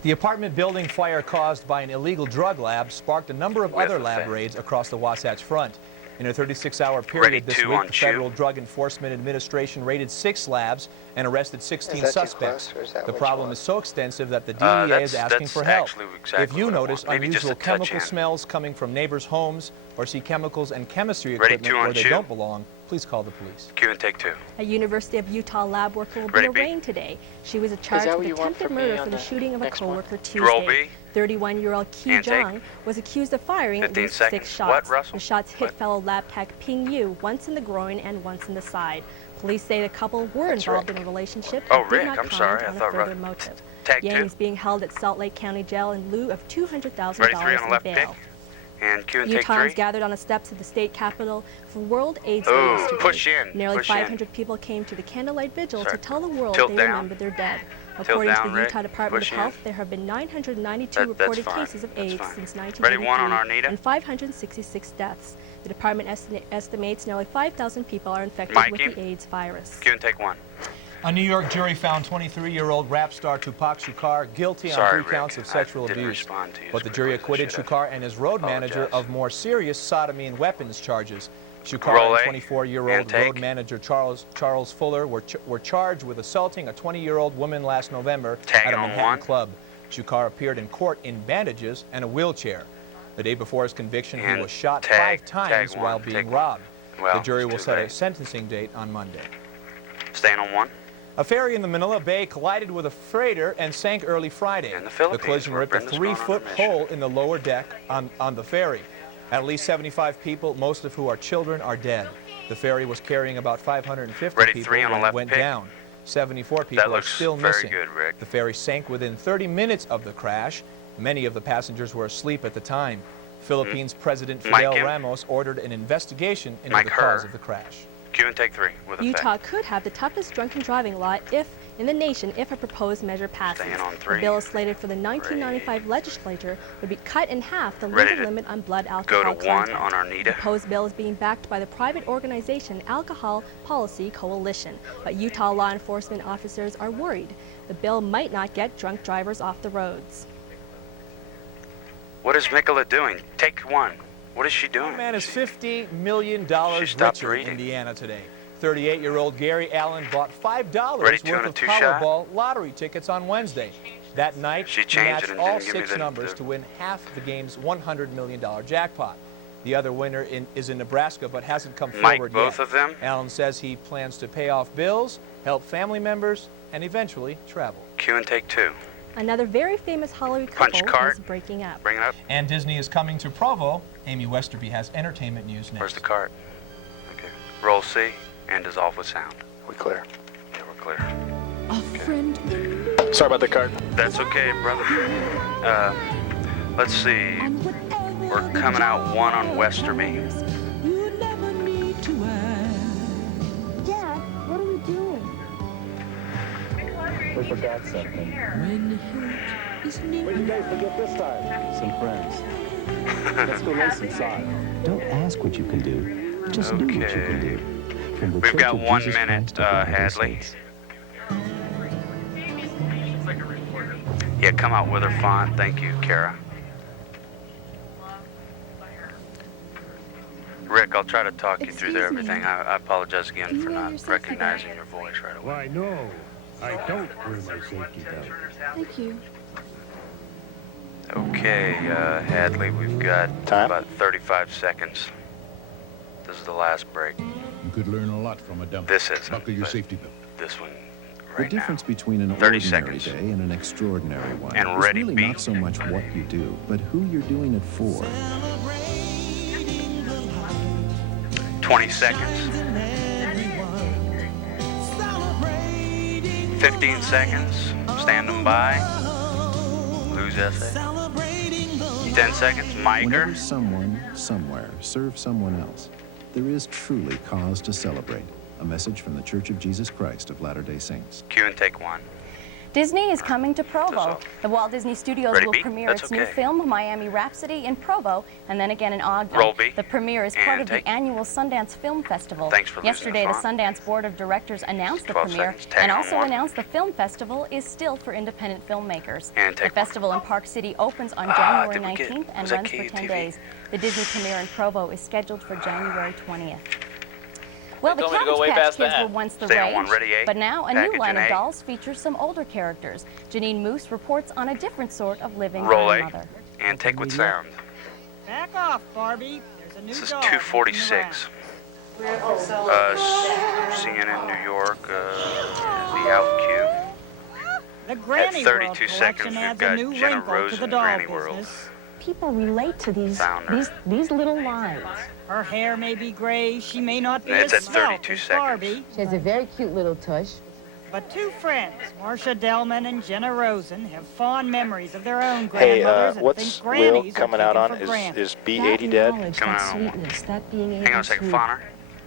The apartment building fire caused by an illegal drug lab sparked a number of other lab raids across the Wasatch Front. In a 36-hour period this 2 week, on the Chew. Federal Drug Enforcement Administration raided 6 labs and arrested 16 Is that too suspects. close, or is that The what you problem want? is so extensive that the DEA is asking that's for help. actually exactly If you what I notice want. Maybe just unusual a touch chemical in. smells coming from neighbors' homes or see chemicals and chemistry Ready, equipment 2 on where they Chew. don't belong, please call the police. Q and take 2. A University of Utah lab worker will Ready, be B? arraigned today. She was charged what with you want attempted from me murder on for the the shooting of a next one? coworker You roll Tuesday. B? 31-year-old Ki And take. Zhang was accused of firing at 15 least seconds. 6 What, shots. Russell? The shots hit What? fellow lab tech Ping Yu once in the groin and once in the side. Police say the couple were involved in a relationship Oh, and did Rick, not I'm comment sorry. I on a thought further Russ- motive. Tag Yang 2. is being held at Salt Lake County Jail in lieu of $200,000 Ready, 3 on the in left pick. bail. And Q and take Utahns 3. gathered on the steps of the state capitol for World AIDS Day Ooh, yesterday. push in, Nearly push in. 500 people came to the candlelight vigil Sorry. to tell the world Tilt they down. remember their dead. Tilt According down, to the Rick. Utah Department Push of in. Oh, Health, there have been 992 That's reported fine. cases of That's AIDS fine. since Ready, 1 on 1993 Arnita. and 566 deaths. The department estimates nearly 5,000 people are infected Mikey. with the AIDS virus. Q and take 1. A New York jury found 23-year-old rap star Tupac Shakur guilty Sorry, on 3 counts Rick. of sexual I didn't abuse. respond to you But as the quickly jury as I acquitted should have. Shakur and his road manager Apologize. of more serious sodomy and weapons charges. Shakur Roll and A. 24-year-old And take. road manager Charles Fuller were charged with assaulting a 20-year-old woman last November Tagging at a on Manhattan 1. club. Shakur appeared in court in bandages and a wheelchair. The day before his conviction, he And was shot tag, 5 times tag 1, while being take 1. robbed. Well, the jury it's will too set a late. sentencing date on Monday. Staying on 1. A ferry in the Manila Bay collided with a freighter and sank early Friday. In the Philippines, collision where ripped a Brenda's gone on a 3-foot mission. hole in the lower deck on the ferry. At least 75 people, most of who are children, are dead. The ferry was carrying about 550 Ready, people 3 on the when it left went pick. down. 74 people are looks still very missing. good, Rick. The ferry sank within 30 minutes of the crash. Many of the passengers were asleep at the time. Philippines President Mike Fidel him. Ramos ordered an investigation into Mike the her. cause of the crash. Q and take 3 with effect. Utah could have the toughest drunken driving law in the nation if a proposed measure passes. Staying on The 3. bill is slated for the 1995 legislature would be cut in half the Ready legal to limit on blood Go alcohol to 1 content. on The Arnita. proposed bill is being backed by the private organization Alcohol Policy Coalition, but Utah law enforcement officers are worried. The bill might not get drunk drivers off the roads. What is Mikola doing? Take 1. What is she doing? One man is $50 million stopped richer in reading. Indiana today. 38-year-old Gary Allen bought $5 Ready, 2 worth and a of 2-shot? Powerball lottery tickets on Wednesday. That night, She he changed matched it and all didn't give me 6 the- numbers the- to win half the game's $100 million jackpot. The other winner is in Nebraska, but hasn't come Mike, forward both yet. of them? Allen says he plans to pay off bills, help family members, and eventually travel. Q and take 2. Another very famous Hollywood Punch couple card. is breaking up. Bring it up. And Disney is coming to Provo. Amy Westerby has entertainment news next. Where's the cart? Okay. Roll C and dissolve with sound. We clear. Yeah, we're clear. Sorry about the card. That's okay, brother. Let's see. We're coming out 1 on Westerby. Dad, what are we doing? We forgot something. What did you guys forget this time? Some friends. Let's go race inside. Don't ask what you can do. Just do what you can do. From the We've Church got of 1 Jesus minute, Christ of Latter-day Hadley. Saints. Yeah, come out with her font. Thank you, Kara. Rick, I'll try to talk you through everything. I apologize again for not recognizing your voice right away. Why, no. I don't wear my safety belt. Thank you. Okay, Hadley, we've got about 35 seconds. This is the last break. You could learn a lot from a dummy. This isn't. Buckle your but safety belt. This one right The difference between an 30 ordinary seconds. day and an extraordinary one And is ready, really B. not so much what you do, but who you're doing it for. 20 seconds. 15 seconds. Standing by. Lose essay. 10 seconds. Miker. Whenever someone, somewhere, serves someone else, there is truly cause to celebrate. A message from the Church of Jesus Christ of Latter-day Saints. Cue and take one. Disney is coming to Provo. The Walt Disney Studios Ready, will B? premiere That's its new okay. film, Miami Rhapsody, in Provo, and then again in Ogden. Roll, B. The premiere is And part of take. the annual Sundance Film Festival. Thanks for losing Yesterday, the the font. Sundance Board of Directors announced the 12 premiere seconds. Tag and on also one. announced the film festival is still for independent filmmakers. And The take festival in Park City opens on did January we get- 19th and was that runs for 10 KUTV? days. The Disney premiere in Provo is scheduled for January 20th. Well, the told me to go Cabbage way Patch past Kids that. were once the Stay on rage, one. Ready, A. but now a Package new line in of A. dolls features some older characters. Janine Moose reports on a different sort of living Roll A. grandmother. And take with sound. Back off, Barbie. There's a new This is dog 246. CNN New York, the out cue. The Granny At World 32 seconds, collection we've adds got a new Jenna wrinkle Rose to the and doll Granny World. business. People relate to these Founder. these little lines. Her hair may be gray, she may not be It's as at svelte 32 as seconds. Barbie, She has a very cute little tush. but two friends, Marcia Delman and Jenna Rosen, have fond memories of their own Hey, grandmothers and what's think Will grannies coming are out taken on? for Is granted. B80 dead? Knowledge, Coming that out on one. sweetness, that being able Hang on a second, to Fonner.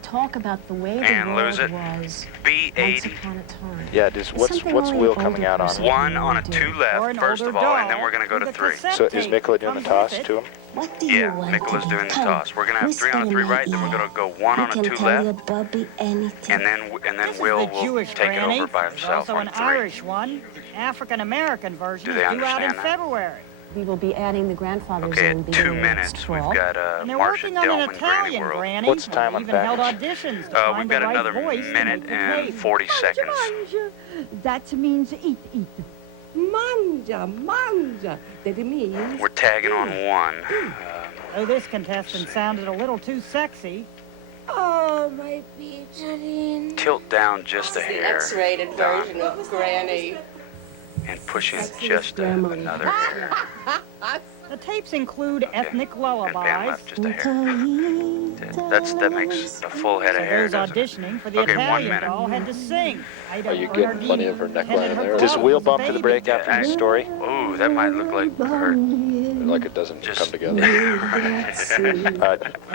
talk about the way the And world lose it. was once B80. upon a time. Yeah, just what's Something what's only Will an coming older out on? person One can on a do. 2 Or left, an first older of all, and then doll we're going to go to with a 3. cassette So is tape Mikola that doing the comes toss with to it. him? What do you Yeah, want Nicola's to doing the come toss. We're going to have 3 on a 3 right, then we're going to go 1 on a 2 You can tell your left, Bobby anything. and then This is Will the will Jewish take it granny. over by There's himself also on an 3. Irish one. African-American version Do is they due out in understand that? February. We will be adding the grandfather's Okay, own at 2 beginning next minutes, we've fall. got And they're Marcia working on an Delman, Granny Italian World. granny. What's the time and on they even held package? auditions to We've find got the right another voice to minute make the and tape. 40 seconds. That means eat. Manja. That means We're tagging on 1. Though this contestant sounded a little too sexy, oh, my Janine. Tilt down just a hair. X-rated Don, version of Granny. and push in just another hair. the tapes include ethnic And band lullabies. left just a hair. That makes a full head of hair, Those doesn't it? auditioning for the Okay, 1 Italian minute. doll had to sing. Are you getting plenty of her neckline in there? Does Will bump to the break after this story? Ooh, that might look like her. Like it doesn't come together. And since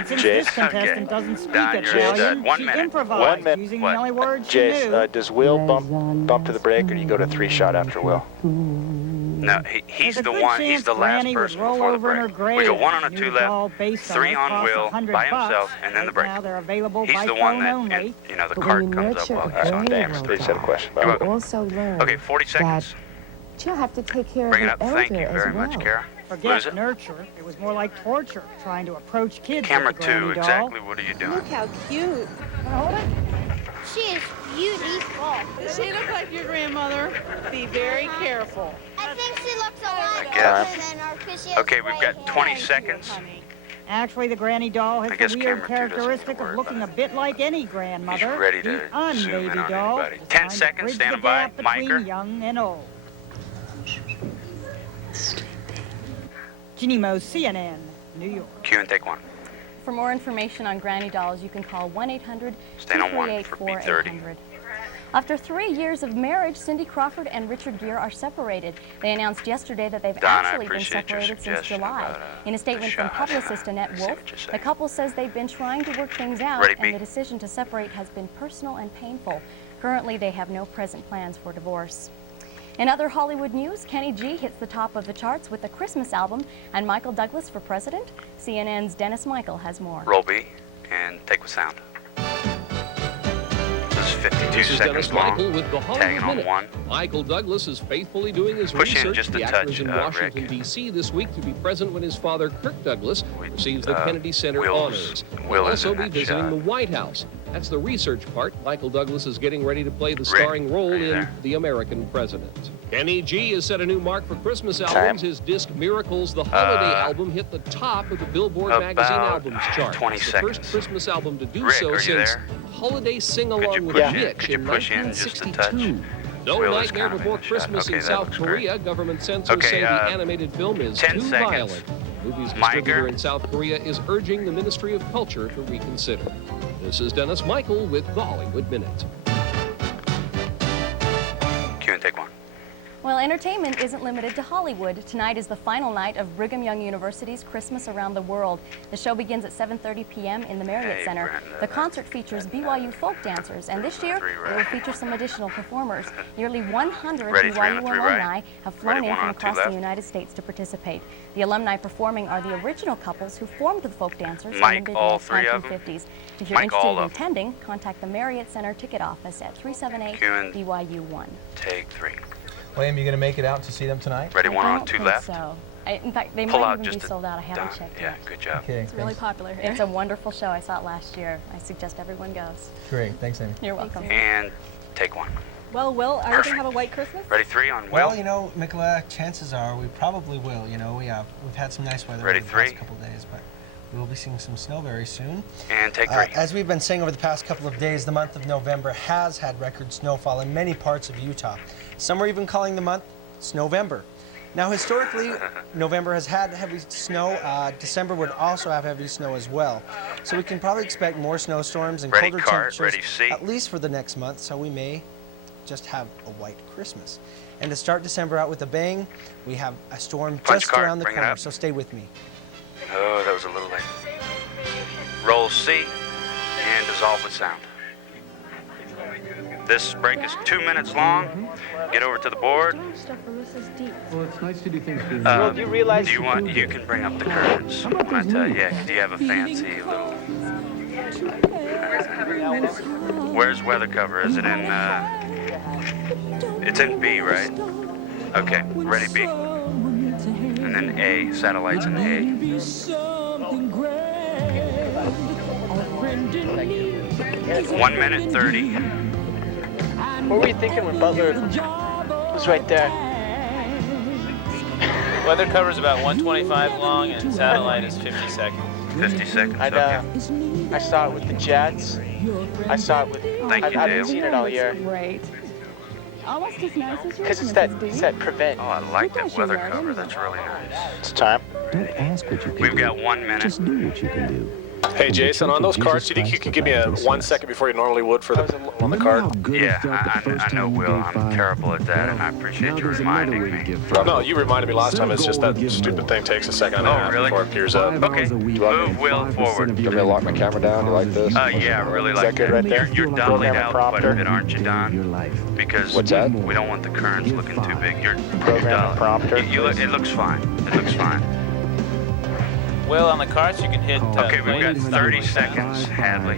this Jace? contestant doesn't speak Don, you're Italian, done. 1 she minute. improvised 1 minute. using What? the only words she knew. Jace, does Will bump to the break, or do you go to 3 shot after Will? No, he's There's a the good one. chance He's the last Granny would person roll before the over in her break. grave. We go 1 on a New 2 doll left, based on 3 it on costs Will $100 by himself, and then the Right break. now they're available He's by the one phone that only. the But card when you comes up nurture while a he's on. granny Thanks. world 3 set of questions. You're you welcome. also learn Okay, 40 seconds. that you have to take care Bring it of up. the elder Thank you as very well. much, Kara. Lose Forget it. nurture. It was more like torture, trying to approach kids Camera with the granny 2, doll. exactly what are you doing? Look how cute. Hold it. She is beautiful. Does she look like your grandmother? Be very careful. I think she looks a lot guess. older than her because she has Okay, we've gray got hair. 20 seconds. Actually, the granny doll I has guess the weird camera 2 doesn't characteristic need to of worry looking a about bit like any grandmother. He's ready to the zoom in un-baby on doll anybody. is 10 trying to seconds, bridge standing the by. gap between Miker. young and old. Ginny Mo, CNN, New York. Cue and take 1. For more information on Granny dolls, you can call Stand on one for 1-800-238-4800. B30. After 3 years of marriage, Cindy Crawford and Richard Gere are separated. They announced yesterday that they've Don, I actually been appreciate your separated since suggestion July. about, In a statement the from shot. publicist Annette I see Wolf, what you're the saying. couple says they've been trying to work things out, Ready, B? and the decision to separate has been personal and painful. Currently, they have no present plans for divorce. In other Hollywood news, Kenny G hits the top of the charts with a Christmas album, and Michael Douglas for president. CNN's Dennis Michael has more. Roll B and take with sound. This is 52 This is seconds Dennis long. Michael with the Hollywood Tagging on Minute. 1. Michael Douglas is faithfully doing his Push in research. just a the actor touch, is in Rick. Washington, D.C. this week to be present when his father, Kirk Douglas, receives the Kennedy Center Will's- honors. Will He'll is also in be that visiting shot. the White House. That's the research part. Michael Douglas is getting ready to play the Rick, starring role are you in there? The American President. Kenny G has set a new mark for Christmas albums. His disc Miracles, the holiday album, hit the top of the Billboard magazine about albums chart. 20 It's the seconds. first Christmas album to do Rick, so are you since there? Holiday Could Sing-Along you with push in? Mitch Could you in push in just a touch? 1962. No Will is Nightmare kind of Before in the shot. Christmas Okay, in that South looks great. Korea. Government censors say the animated film is 10 too seconds. violent. Movie's distributor in South Korea is urging the Ministry of Culture to reconsider. This is Dennis Michael with the Hollywood Minute. Cue and take one. Well, entertainment isn't limited to Hollywood. Tonight is the final night of Brigham Young University's Christmas Around the World. The show begins at 7:30 p.m. in the Marriott Center. The concert features BYU folk dancers, and this year it will feature some additional performers. Nearly 100 BYU alumni have flown in from across the United States to participate. The alumni performing are the original couples who formed the folk dancers in the mid-1950s. If you're interested in attending, contact the Marriott Center ticket office at 378-BYU-1. Take 3. William, you going to make it out to see them tonight? Ready, 1 on 2 left. So. In fact, they Pull might out even be just sold out. I haven't checked yet. Yeah, good job. Okay, it's really popular. It's a wonderful show. I saw it last year. I suggest everyone goes. Great, thanks, Amy. You're welcome. And take 1. Well, Will, are you going to have a white Christmas? Ready, 3 on Will. Well, you know, Mikla, chances are we probably will. You know, we've had some nice weather over the past couple days, but we will be seeing some snow very soon. And take 3. As we've been saying over the past couple of days, the month of November has had record snowfall in many parts of Utah. Some are even calling the month Snowvember. Now, historically, November has had heavy snow. December would also have heavy snow as well. So we can probably expect more snowstorms and colder temperatures, at least for the next month, so we may just have a white Christmas. And to start December out with a bang, we have a storm just around the corner, so stay with me. Oh, that was a little late. Roll C and dissolve with sound. This break is 2 minutes long. Get over to the board. Well, it's nice to do things for Well, do you realize you can bring up the curtains when I tell you. Yeah, do you have a fancy little... Where's weather cover? Is it in... It's in B, right? Okay, ready, B. And then A, satellite's in A. 1 minute 30. What were you thinking when Butler was right there? Weather cover is about 125 long and satellite is 50 seconds. 50 seconds, I saw it with the Jets. I saw it with... I haven't seen it all year. Great. Almost as nice as Because it's that prevent. Oh, I like that weather cover. That's really nice. It's time. Don't ask what you can We've got 1 minute. Just do what you can do. Hey, Jason, on those cards, do you think you could give me a 1 second before you normally would for the on the card? Yeah, I know, Will. I'm terrible at that, and I appreciate you reminding me. No, you reminded me last time. It's just that stupid thing takes a second and a half before it gears up. Okay, move Will forward. Do you want me to lock my camera down? You like this? Yeah, I really like that. Right there? You're dollied out quite a bit, aren't you, Don? Because What's that? we don't want the currents looking too big. You're Program prompter. It looks fine. It looks fine. Will, on the cards you can hit... Okay, we've got 30 seconds, Hadley.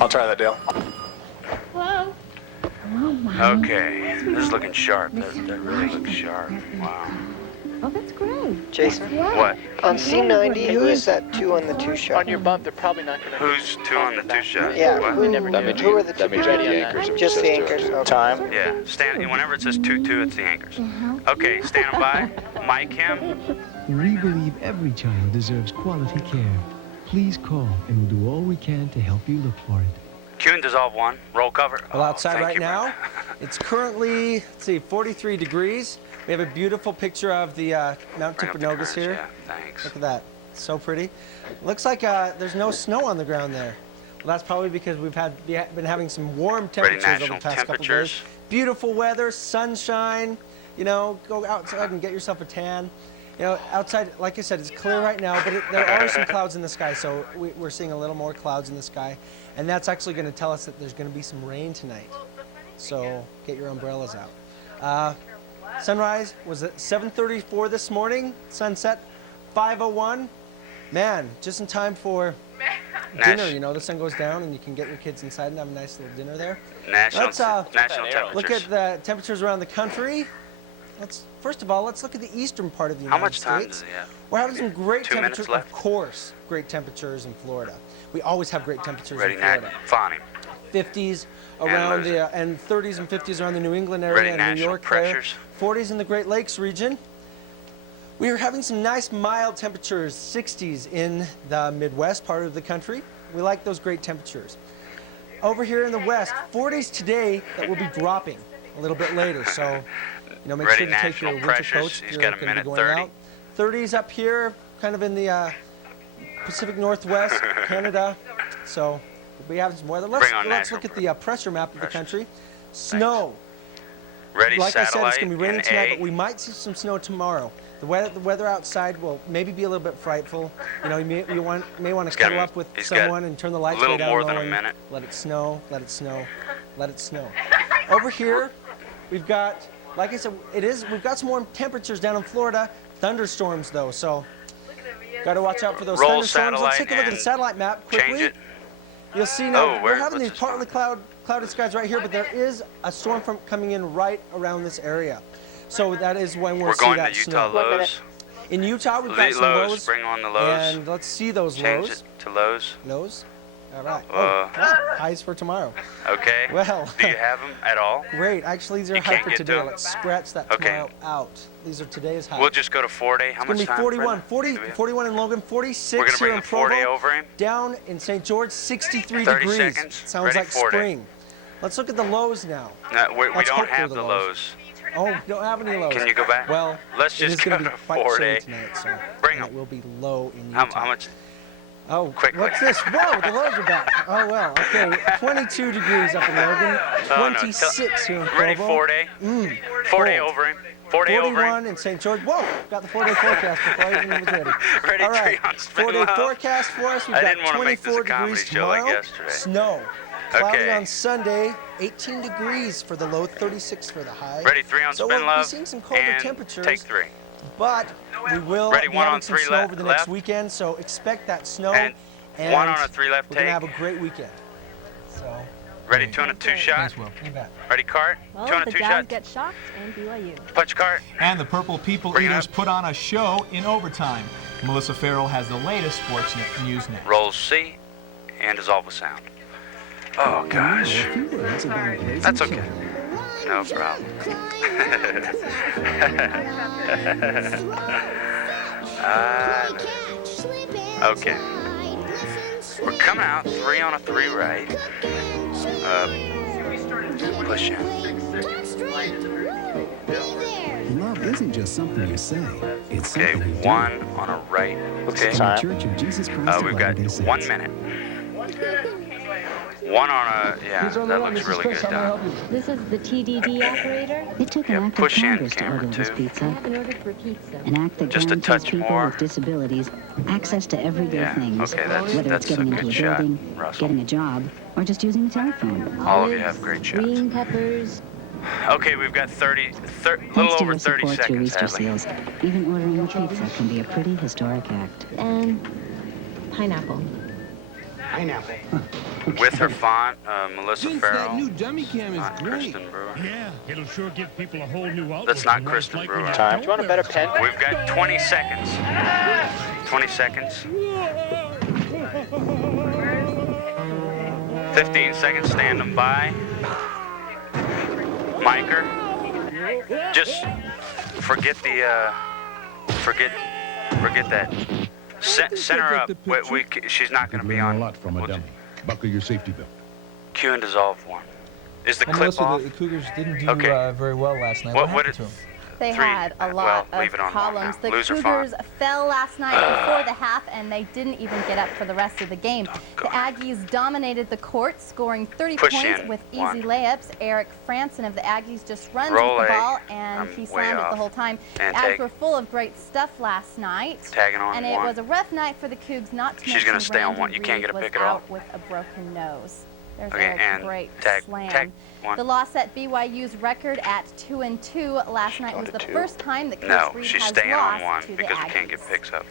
I'll try that deal. Hello? Okay, this is looking sharp. That really looks sharp. Wow. Oh, that's great. Jason. What? On C90, who is that 2 on the 2 shot? On your bump, they're probably not going to... Who's 2 on the 2 shot? Yeah, What? who are the 2 anchors. Just the anchors. Okay. Time. Yeah, whenever it says 2-2, it's the anchors. Okay, standing by. Mic him. We believe every child deserves quality care. Please call and we'll do all we can to help you look for it. Cue and dissolve 1. Roll cover. Well, outside right now, it's currently, let's see, 43 degrees. We have a beautiful picture of the Mount Timpanogos here. Yeah, thanks. Look at that. So pretty. Looks like there's no snow on the ground there. Well, that's probably because we've been having some warm temperatures over the past couple of days. Beautiful weather, sunshine. You know, go outside and get yourself a tan. You know, outside, like I said, it's clear right now, but there are some clouds in the sky, so we're seeing a little more clouds in the sky. And that's actually going to tell us that there's going to be some rain tonight. So get your umbrellas out. Sunrise was at 7:34 this morning. Sunset, 5:01. Man, just in time for dinner. You know, the sun goes down and you can get your kids inside and have a nice little dinner there. National temperatures. Look at the temperatures around the country. First of all, let's look at the eastern part of the United States. How much time does he have? We're having some great 2 minutes temperatures. left? Of course, great temperatures in Florida. We always have great temperatures Ready, in Florida. Fawny. 50s around and 30s and 50s around the New England area and New York there. 40s in the Great Lakes region. We are having some nice mild temperatures, 60s in the Midwest part of the country. We like those great temperatures. over here in the west, 40s today that will be dropping a little bit later. So, make Ready, sure to take your national winter pressures. coats. He's You're got a gonna be minute going 30. out. 30s up here, kind of in the Pacific Northwest, Canada. So we have some weather. Let's look at the pressure map of the country. Snow. Ready, like I said, satellite, it's going to be raining tonight, A. but we might see some snow tomorrow. The weather outside will maybe be a little bit frightful. You may want to cuddle up with someone and turn the lights way down low and let it snow, let it snow, let it snow. Over here, we've got, like I said, we've got some warm temperatures down in Florida. Thunderstorms, though, so got to watch out for those thunderstorms. Let's take a look at the satellite map quickly. You'll see now we're having these partly clouded skies right here, but there is a storm coming in right around this area. So that is when we'll see that snow. We're going to Utah lows. In Utah, we've got some lows. Bring on the lows. And let's see those Change lows. it to lows. Lows. All right. Highs for tomorrow. Okay. Well. Do you have them at all? Great. Actually, these are high for today. Let's scratch that tomorrow out. These are today's highs. We'll just go to 4-day. How much time? It's going to be 41 in Logan, 46 here in Provo. We're going to bring the 4-day over him. Down in St. George, 63 degrees. Seconds. Sounds Ready, like spring. Let's look at the lows now. No, we don't have the lows. Oh, we don't have any lows. Can you go back? Well, let's just go to 4-day. So bring them. It will be low in Utah. How much? Oh, quickly. What's this? Whoa, the lows are back. Oh, well, okay. 22 degrees up in Logan, 26 here in Provo. Ready, 4-day? 4-day over him. 4-day over him. 41 in St. George. Whoa, got the 4-day forecast before I even was ready. Ready, all right, 4-day forecast for us. We've got 24 degrees tomorrow. Snow. Cloudy on Sunday, 18 degrees for the low, 36 for the high. Ready, 3 on spin, love. So we'll be seeing some colder temperatures. Take 3. But we will Ready, be 1 having on some 3 snow over the next left. weekend, so expect that snow. And 1 on a 3 left we're take. We're going to have a great weekend. So. Ready, 2 on a 2 shot. Ready, cart. Well, 2 on a 2 the shot. Jazz get shocked and BYU. Punch cart. And the Purple People Eaters put on a show in overtime. Melissa Farrell has the latest sports news next. Roll C and dissolve with sound. Oh gosh. That's okay. No problem. Okay. We're coming out 3 on a 3 right. Push in. Love isn't just something you say. It's okay, something you 1 do. on a right. Okay. Church of Jesus Christ We've got 1 minute. 1 on a, yeah, that looks really good, Don. This is the TDD operator. It took an act of push in Congress to camera order this 2. pizza. I haven't ordered for pizza. An act that Just a guarantees touch people more. with disabilities access to everyday Yeah, things, okay, whether it's that's a getting into good a shot, building, Russell. getting a job, or just using a telephone. All of you have great shots. Green peppers. Okay, we've got 30, little Thanks to over your 30 support through seconds, Easter Hadley. seals, even ordering a pizza can be a pretty historic act. And pineapple. Pineapple. With her font, Melissa Farrell. That new dummy cam is Not great. Kristen Brewer. Yeah, it'll sure give people a whole new outlook. That's not Kristen Brewer. Time. Do you want a better pen? We've got 20 seconds. 20 seconds. 15 seconds standing by. Miker. Just forget the, forget that. Center up. She's not going to be on. A lot from a dummy. Buckle your safety belt. Cue and dissolve 1. Is the clip Melissa, off? the Cougars didn't do Okay. very well last night. What happened to them? They 3. had a lot Well, leave it of on problems. now. The Loser Cougars font. fell last night before the half, and they didn't even get up for the rest of the game. The Aggies dominated the court, scoring 30 Push points in. with 1. easy layups. Eric Franson of the Aggies just runs Roll with the A. ball, and I'm he way slammed it off. the whole time. And The Aggies take. were full of great stuff last night. Tagging on and 1. it was a rough night for the Cougs, not to She's mention gonna stay on Randy 1. You can't Reed get a was pick at all. out with a broken nose. There's Okay, a and great tag slam. 1. The loss set BYU's record at 2-2 last night was the first time that Coach No, Reed she's has staying lost on 1 to the because we Aggies. can't get picks up.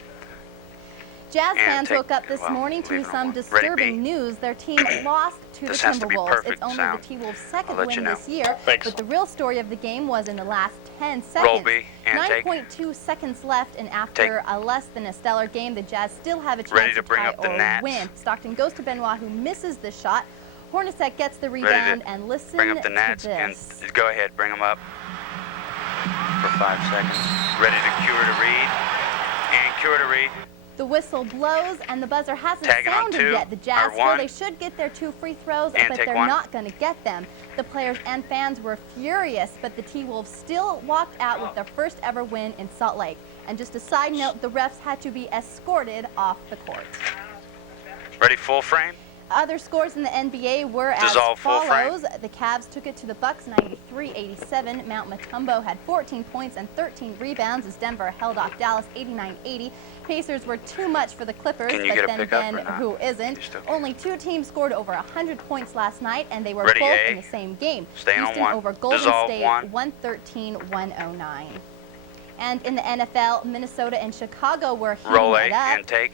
Jazz And fans take- woke up this well, morning to leave it on some 1. Ready, disturbing B? news. Their team lost to the This has to be Timberwolves. perfect It's only sound. the T-Wolves' second I'll let win you know. this year. Thanks. But the real story of the game was in the last 10 seconds. Roll B and take. 9.2 seconds left, and after a less than a stellar game, the Jazz still have a chance Ready to bring tie up the or Nats. win. Stockton goes to Benoit, who misses the shot. Hornacek gets the Ready rebound, to and listen bring up the to Nats and this. go ahead, bring them up for 5 seconds. Ready to cue her to Reed and cue her to Reed. The whistle blows and the buzzer hasn't Tagging on sounded two, yet. The Jazz or score, one. they should get their 2 free throws, And but take they're one. not going to get them. The players and fans were furious, but the T-Wolves still walked out with their first ever win in Salt Lake. And just a side note, the refs had to be escorted off the court. Ready, full frame? Other scores in the NBA were as Dissolve full frame. follows. The Cavs took it to the Bucks 93-87. Mount Mutombo had 14 points and 13 rebounds as Denver held off Dallas 89-80. Pacers were too much for the Clippers, Can you but get a then pickup again, or not? who isn't? Only 2 teams scored over 100 points last night, and they were Ready, both A. in the same game. Staying on Houston one. over Golden Dissolve State one. 113-109. And in the NFL, Minnesota and Chicago were heating Roll it A up. and take.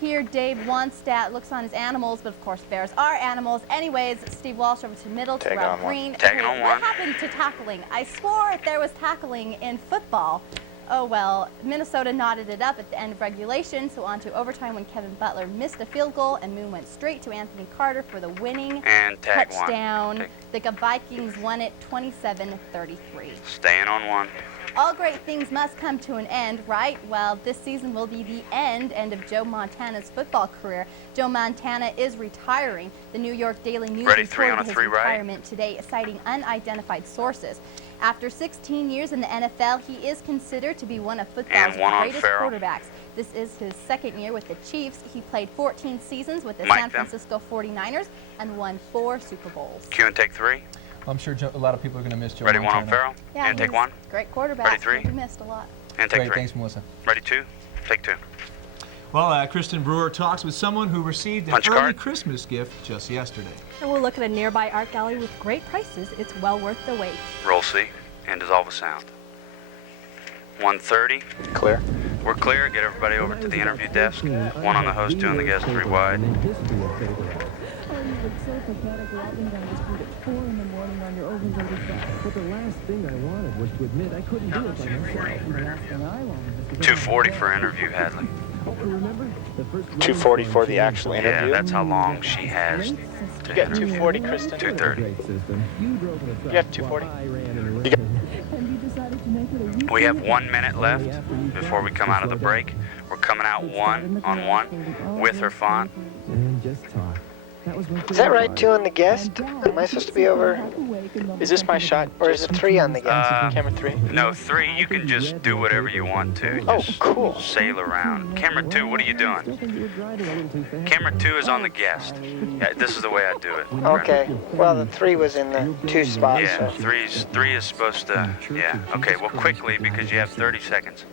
Here, Dave Wannstedt looks on his animals, but of course, bears are animals. Anyways, Steve Walsh over to middle to Tag Rob on one. Green. Tagging Okay, on what one. happened to tackling? I swore there was tackling in football. Oh well, Minnesota knotted it up at the end of regulation, so on to overtime when Kevin Butler missed a field goal and Moon went straight to Anthony Carter for the winning And tag one. touchdown. Take. The Vikings won it 27-33. Staying on one. All great things must come to an end, right? Well, this season will be the end of Joe Montana's football career. Joe Montana is retiring. The New York Daily News Ready, 3 on reported a his 3 right. retirement today, citing unidentified sources. After 16 years in the NFL, he is considered to be one of football's And one on greatest Farrell. quarterbacks. This is his second year with the Chiefs. He played 14 seasons with the Mike San them. Francisco 49ers and won 4 Super Bowls. Q and take 3. I'm sure a lot of people are going to miss Joe Ready, 1 on Montana. Farrell. Yeah, And take he's 1. Great quarterback. Ready, 3. but he missed a lot. And take Great, 3. thanks, Melissa. Ready, 2. Take 2. Well, Kristen Brewer talks with someone who received an Punch early card. Christmas gift just yesterday. And we'll look at a nearby art gallery with great prices. It's well worth the wait. Roll C and dissolve a sound. 130. Clear. We're clear. Get everybody over to the interview desk. 1 on the host, 2 on the guest, 3 wide. But the last thing I wanted was to admit I couldn't do it by myself. And the last thing I wanted was to 240 for interview, Hadley. remember the first 240 for the actual Yeah, interview. that's how long she has. You got 240, Kristen. 230. You have 240. We have 1 minute left before we come out of the break. We're coming out 1 on 1 with her font. And just talk. Is that right, 2 on the guest? Am I supposed to be over? Is this my shot? Or is it 3 on the guest? Camera 3? No, 3, you can just do whatever you want to. Oh, Just cool. sail around. Camera 2, what are you doing? Camera 2 is on the guest. Yeah, this is the way I do it. Okay. Well, the 3 was in the 2 spot. Yeah, So. 3 is supposed to, yeah. Okay, well, quickly, because you have 30 seconds.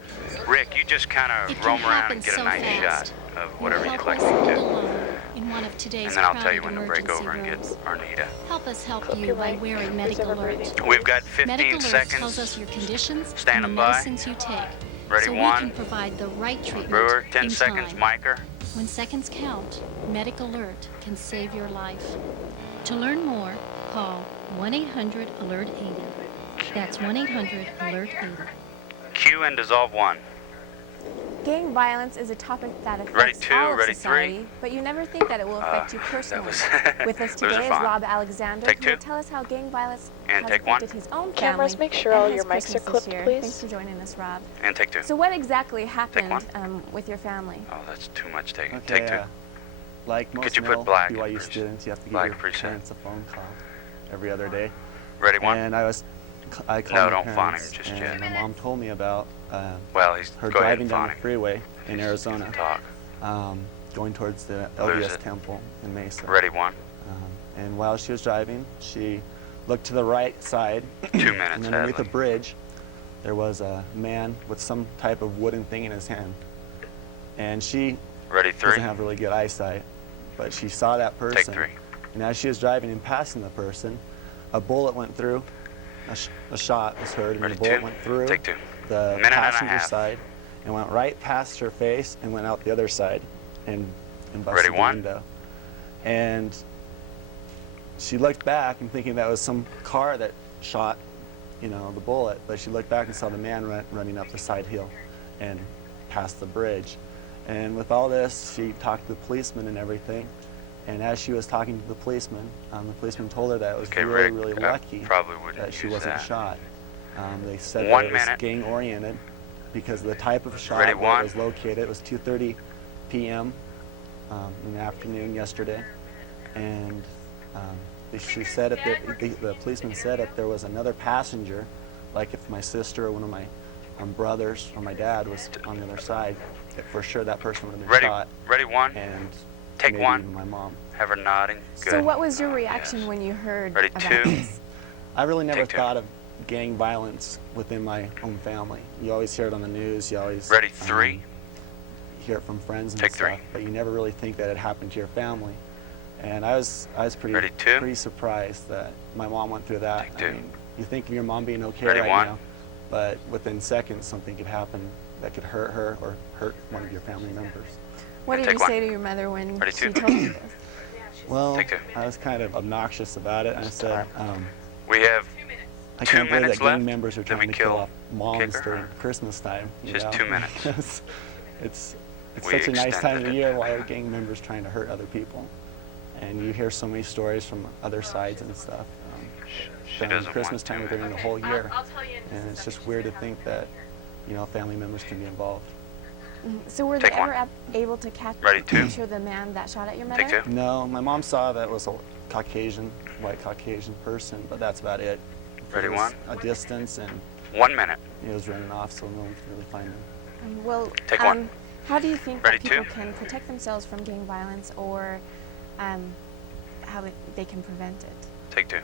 Rick, you just kind of roam around and get a nice shot of whatever you'd like me to. In one of today's And then I'll tell you crowded when to break emergency over and get rooms. Arnita. Help us help you by wearing Medical Alert. We've got 15 Medical Alert tells us seconds. your conditions Standing and the by. medicines you take. Ready, so 1. we can provide the right treatment Brewer, 10 in seconds. time. Miker. When seconds count, Medical Alert can save your life. To learn more, call 1-800-ALERT-80. That's 1-800-ALERT-80. Q and dissolve 1. Gang violence is a topic that Ready, affects 2, all of ready, society, 3. but you never think that it will affect you personally. With us those are today is fine. Rob Alexander, Take who will 2. tell us how gang violence And has take 1. affected his own family. Cameras, make sure and all his your mics Christmas are this clipped, year. please. Thanks for joining us, Rob. And take 2. So what exactly happened one. with your family? Oh, that's too much taking. Okay, Take 2. Like most Could you middle put black in, BYU please? students, you have to give Black, your appreciate parents a phone call every other day. Ready, 1. And I called No, my don't phone him parents, just and yet. my mom told me about Well, he's her go ahead driving and down phone the him. freeway in Arizona, Talk. going towards the Lose LDS it. temple in Mesa. Ready, 1. And while she was driving, she looked to the right side. 2 minutes, And underneath the Hadley. bridge, there was a man with some type of wooden thing in his hand. And she Ready, 3. doesn't have really good eyesight, but she saw that person. Take 3. And as she was driving and passing the person, a bullet went through. A shot was heard, and Ready, the bullet 2. went through Take 2. the Minute and a passenger half. side and went right past her face and went out the other side and busted Ready, the 1. window. And she looked back and thinking that was some car that shot, the bullet, but she looked back and saw the man running up the side hill and past the bridge. And with all this, she talked to the policeman and everything. And as she was talking to the policeman told her that it was Okay, really, Rick, really I lucky probably wouldn't that she use wasn't that. shot. They said 1 that it was minute. gang-oriented because of the type of shot Ready, where 1. it was located. It was 2:30 p.m. In the afternoon yesterday, and she said the policeman said if there was another passenger, like if my sister or one of my brothers or my dad was on the other side, for sure that person would have been shot. Ready, one. And take maybe one. even my mom. Have her nodding. Good. So what was your reaction when you heard Ready, about two. this? I really never Take two. thought of gang violence within my own family. You always hear it on the news. You always Ready, three. Hear it from friends and Take stuff, three. but you never really think that it happened to your family. And I was Ready, two. pretty surprised that my mom went through that. Take two. I mean, you think of your mom being okay Ready, right one. now, but within seconds something could happen that could hurt her or hurt one of your family members. What did Take you one. say to your mother when Ready, she two. told you this? Well, Take two. I was kind of obnoxious about it. I said, We have I 2 can't believe minutes that gang left. members are Then trying we to kill kill off moms Kicker. during Christmas time. You Just know? 2 minutes. It's We such a nice time extended of it. year. Why are gang members trying to hurt other people? And you hear so many stories from other sides and stuff. She During doesn't Christmas want to. time or during the whole year. And it's just weird to think that, family members can be involved. So were they Take one. ever able to Ready, two. capture the man that shot at your mother? Take two. No, my mom saw that it was a white Caucasian person, but that's about it. Ready, It was one. a distance, and 1 minute. he was running off, so no one could really find him. Well, Take one. how do you think Ready, that people two. can protect themselves from gang violence, or how they can prevent it? Take two.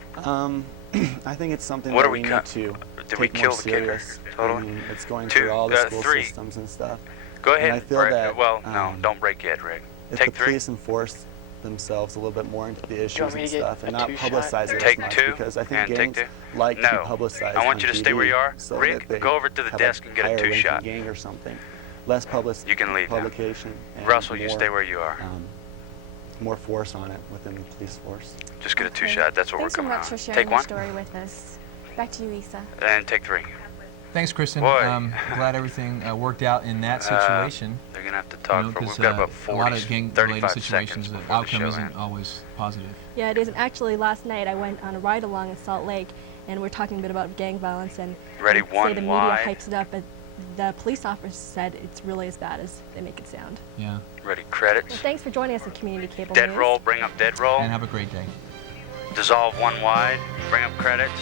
I think it's something What that do we we need cut? to Did we take kill more the kicker? serious. Totally? I mean, it's going Two, through all the school three. systems and stuff. Go And ahead. I feel Right, that, well, no, don't break yet, Rick. if Take the three. police enforce themselves a little bit more into the want issues me and to get stuff and a not two-shot? publicize it Take as much, two, because I think and take gangs two. like to be No. publicized I want on you to stay where TV you are. so Rick, that they go over to the have desk and get a higher ranking two-shot. gang or something. Less You can leave now. publication. And Russell, you more, stay where you are. More force on it within the police force. Just get a two-shot. That's what Thanks so we're much coming for on. sharing Take your one. story with us. Back to you, Isa. And take three. Thanks, Kristen. Boy. Glad everything worked out in that situation. They're going to have to talk for, 'cause, we've got about a lot 40, of gang-related 35 situations, seconds the before the outcome show isn't ends. always positive. Yeah, it isn't. Actually, last night I went on a ride along in Salt Lake, and we're talking a bit about gang violence, and Ready, say one the wide. media hypes it up, but the police officer said it's really as bad as they make it sound. Yeah. Ready, credits. Well, thanks for joining us at Community Cable Dead News. roll, bring up dead roll. And have a great day. Dissolve one wide, bring up credits.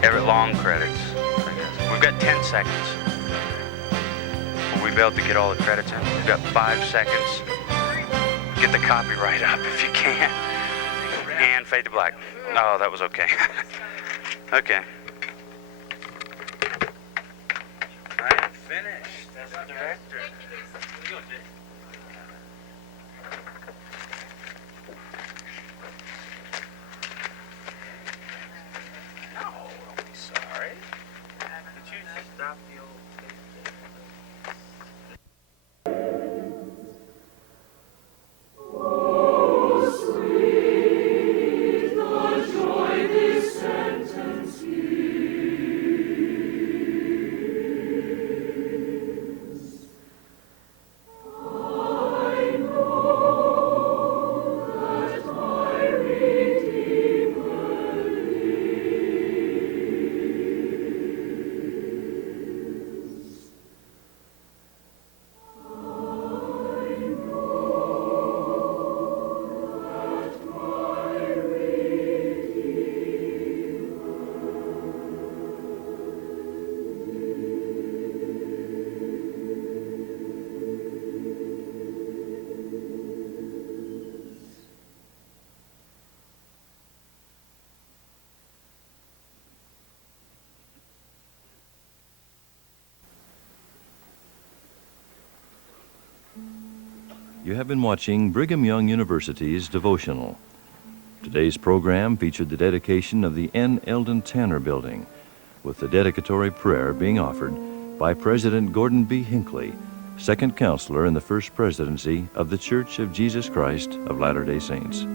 Everett long credits. We've got 10 seconds. Will we be able to get all the credits in? We've got 5 seconds. Get the copyright up if you can. And fade to black. Oh, that was okay. Okay. I am finished as a director. No, don't be sorry. Did you stop the old... You have been watching Brigham Young University's devotional. Today's program featured the dedication of the N. Eldon Tanner Building, with the dedicatory prayer being offered by President Gordon B. Hinckley, second counselor in the First Presidency of the Church of Jesus Christ of Latter-day Saints.